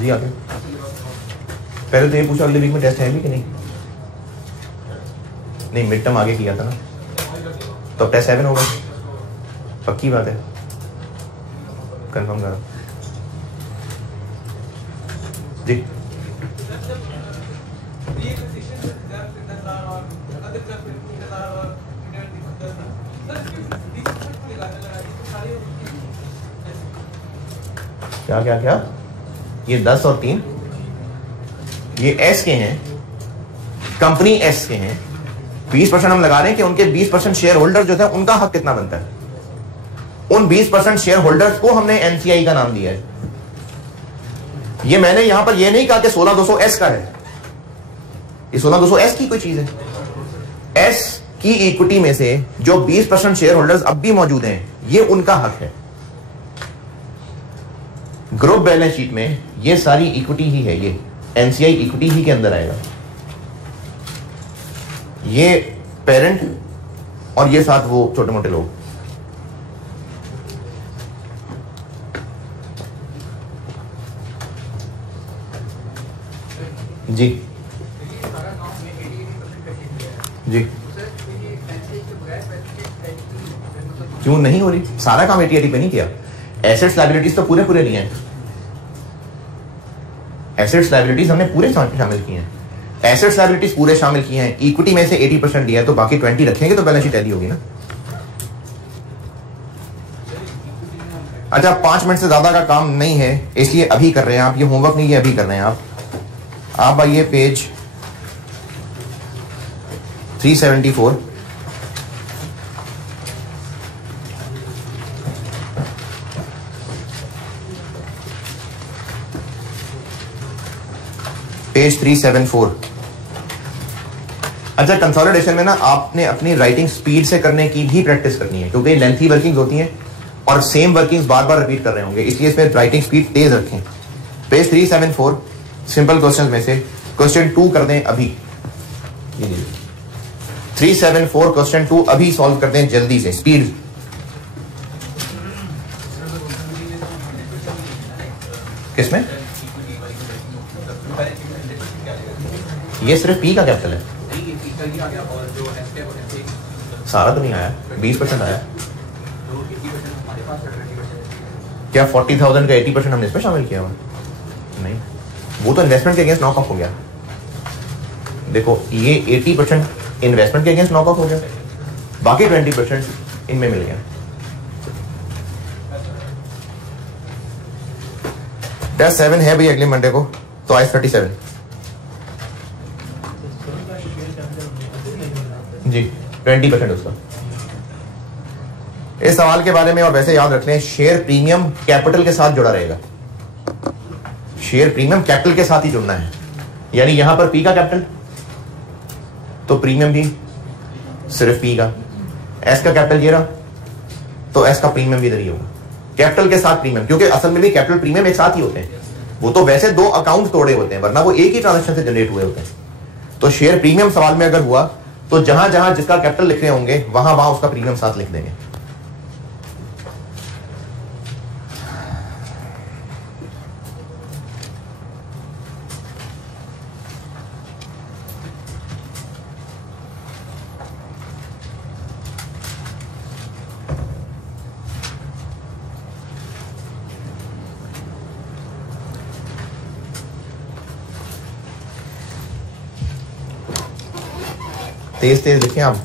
जी आगे, पहले तो ये पूछा अगले वीक में टेस्ट है भी कि नहीं? नहीं, मिड टर्म आगे किया था ना, तो टेस्ट 7 होगा, पक्की बात है, कंफर्म करो जी। क्या क्या क्या? ये 10 और 3 ये एस के हैं, कंपनी एस के हैं। 20% हम लगा रहे हैं कि उनके 20% शेयर होल्डर जो थे उनका हक कितना बनता है। उन 20% शेयर होल्डर्स को हमने एनसीआई का नाम दिया है। ये मैंने यहां पर ये नहीं कहा कि 16200 एस का है, ये 16200 एस की कोई चीज है। एस की इक्विटी में से जो 20% शेयर होल्डर्स अब भी मौजूद हैं ये उनका हक है। ग्रुप बैलेंस शीट में ये सारी इक्विटी ही है, ये एनसीआई इक्विटी ही के अंदर आएगा। ये पेरेंट और ये साथ वो छोटे मोटे लोग। जी जी, क्यों नहीं हो रही? सारा काम 80-80 पे नहीं किया। एसेट्स लायबिलिटीज तो पूरे पूरे लिए हैं, एसेट्स लायबिलिटीज हमने पूरे शामिल किए हैं, एसेट्स लायबिलिटीज पूरे शामिल किए हैं। इक्विटी में से 80% दिया है तो बाकी 20 रखेंगे तो बैलेंस शीट टैली होगी ना। अच्छा, 5 मिनट से ज्यादा का काम नहीं है इसलिए अभी कर रहे हैं आप, ये होमवर्क नहीं है, अभी कर रहे हैं आप आइए पेज 374। पेज 374। अच्छा, कंसोलिडेशन में ना आपने अपनी राइटिंग स्पीड से करने की भी प्रैक्टिस करनी है, क्योंकि लेंथी वर्किंग्स होती हैं और सेम वर्किंग्स बार बार रिपीट कर रहे होंगे, इसलिए इसमें राइटिंग स्पीड तेज रखें। पेज 374 सिंपल क्वेश्चन में से क्वेश्चन 2 कर दें अभी। 374 क्वेश्चन 2 अभी सॉल्व कर दें जल्दी से, स्पीड। किसमें? ये सिर्फ पी का कैपिटल है, सारा तो नहीं आया, 20% आया। क्या 40,000 का 80% हमने इसमें शामिल किया हुआ? नहीं, वो तो इन्वेस्टमेंट के अगेंस्ट नॉक ऑफ हो गया। देखो ये 80% इन्वेस्टमेंट के अगेंस्ट नॉक ऑफ हो गया, बाकी 20% इनमें मिल गया। टेस्ट 7 है भाई अगले मंडे को, तो आज 37 जी 20% उसका। इस सवाल के बारे में और वैसे याद रख लें, शेयर प्रीमियम कैपिटल के साथ जुड़ा रहेगा, शेयर प्रीमियम कैपिटल के साथ ही जुड़ना है। यानी यहां पर पी का कैपिटल तो प्रीमियम भी सिर्फ पी का, एस का कैपिटल ये रहा तो एस का प्रीमियम भी इधर ही होगा, कैपिटल के साथ प्रीमियम, क्योंकि असल में भी कैपिटल प्रीमियम एक साथ ही होते हैं। वो तो वैसे दो अकाउंट तोड़े होते हैं, वरना वो एक ही ट्रांजेक्शन से जनरेट हुए होते हैं। तो शेयर प्रीमियम सवाल में अगर हुआ तो जहां जहां जिसका कैपिटल लिख रहे होंगे वहां वहां उसका प्रीमियम साथ लिख देंगे। तेज तेज लिखें आप।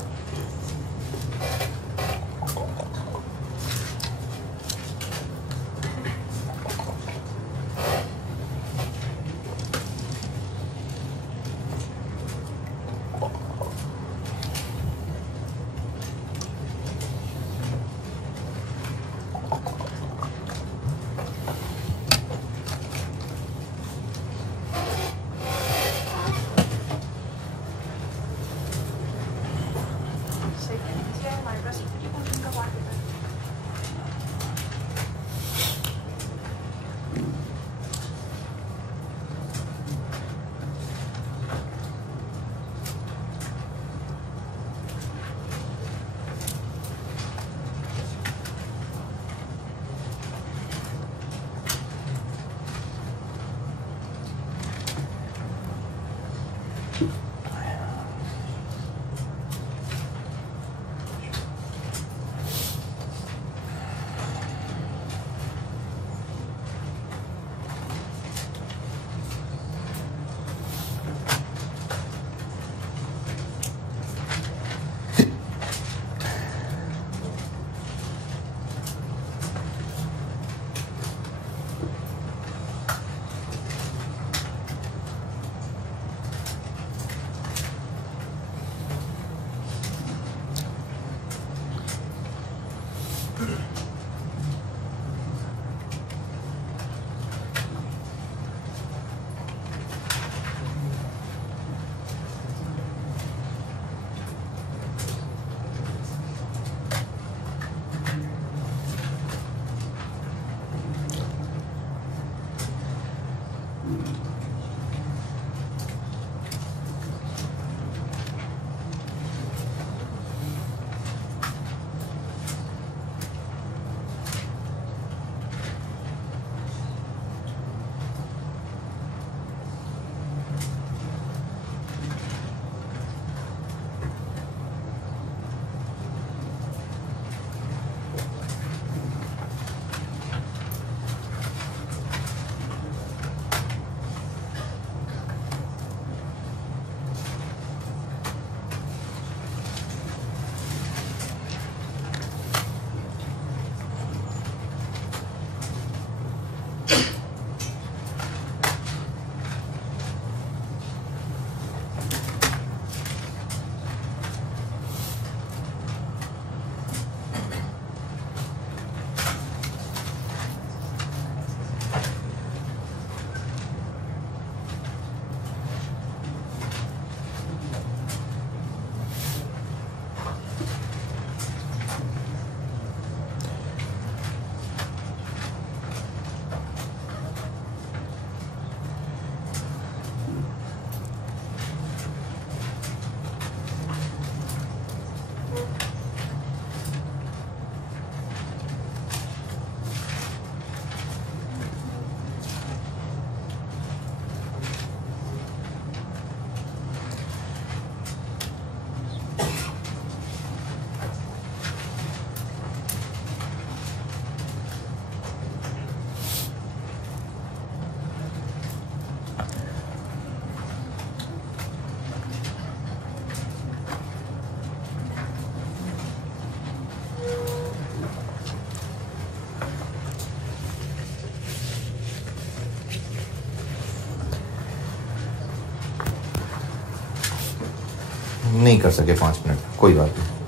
नहीं कर सके 5 मिनट, कोई बात नहीं।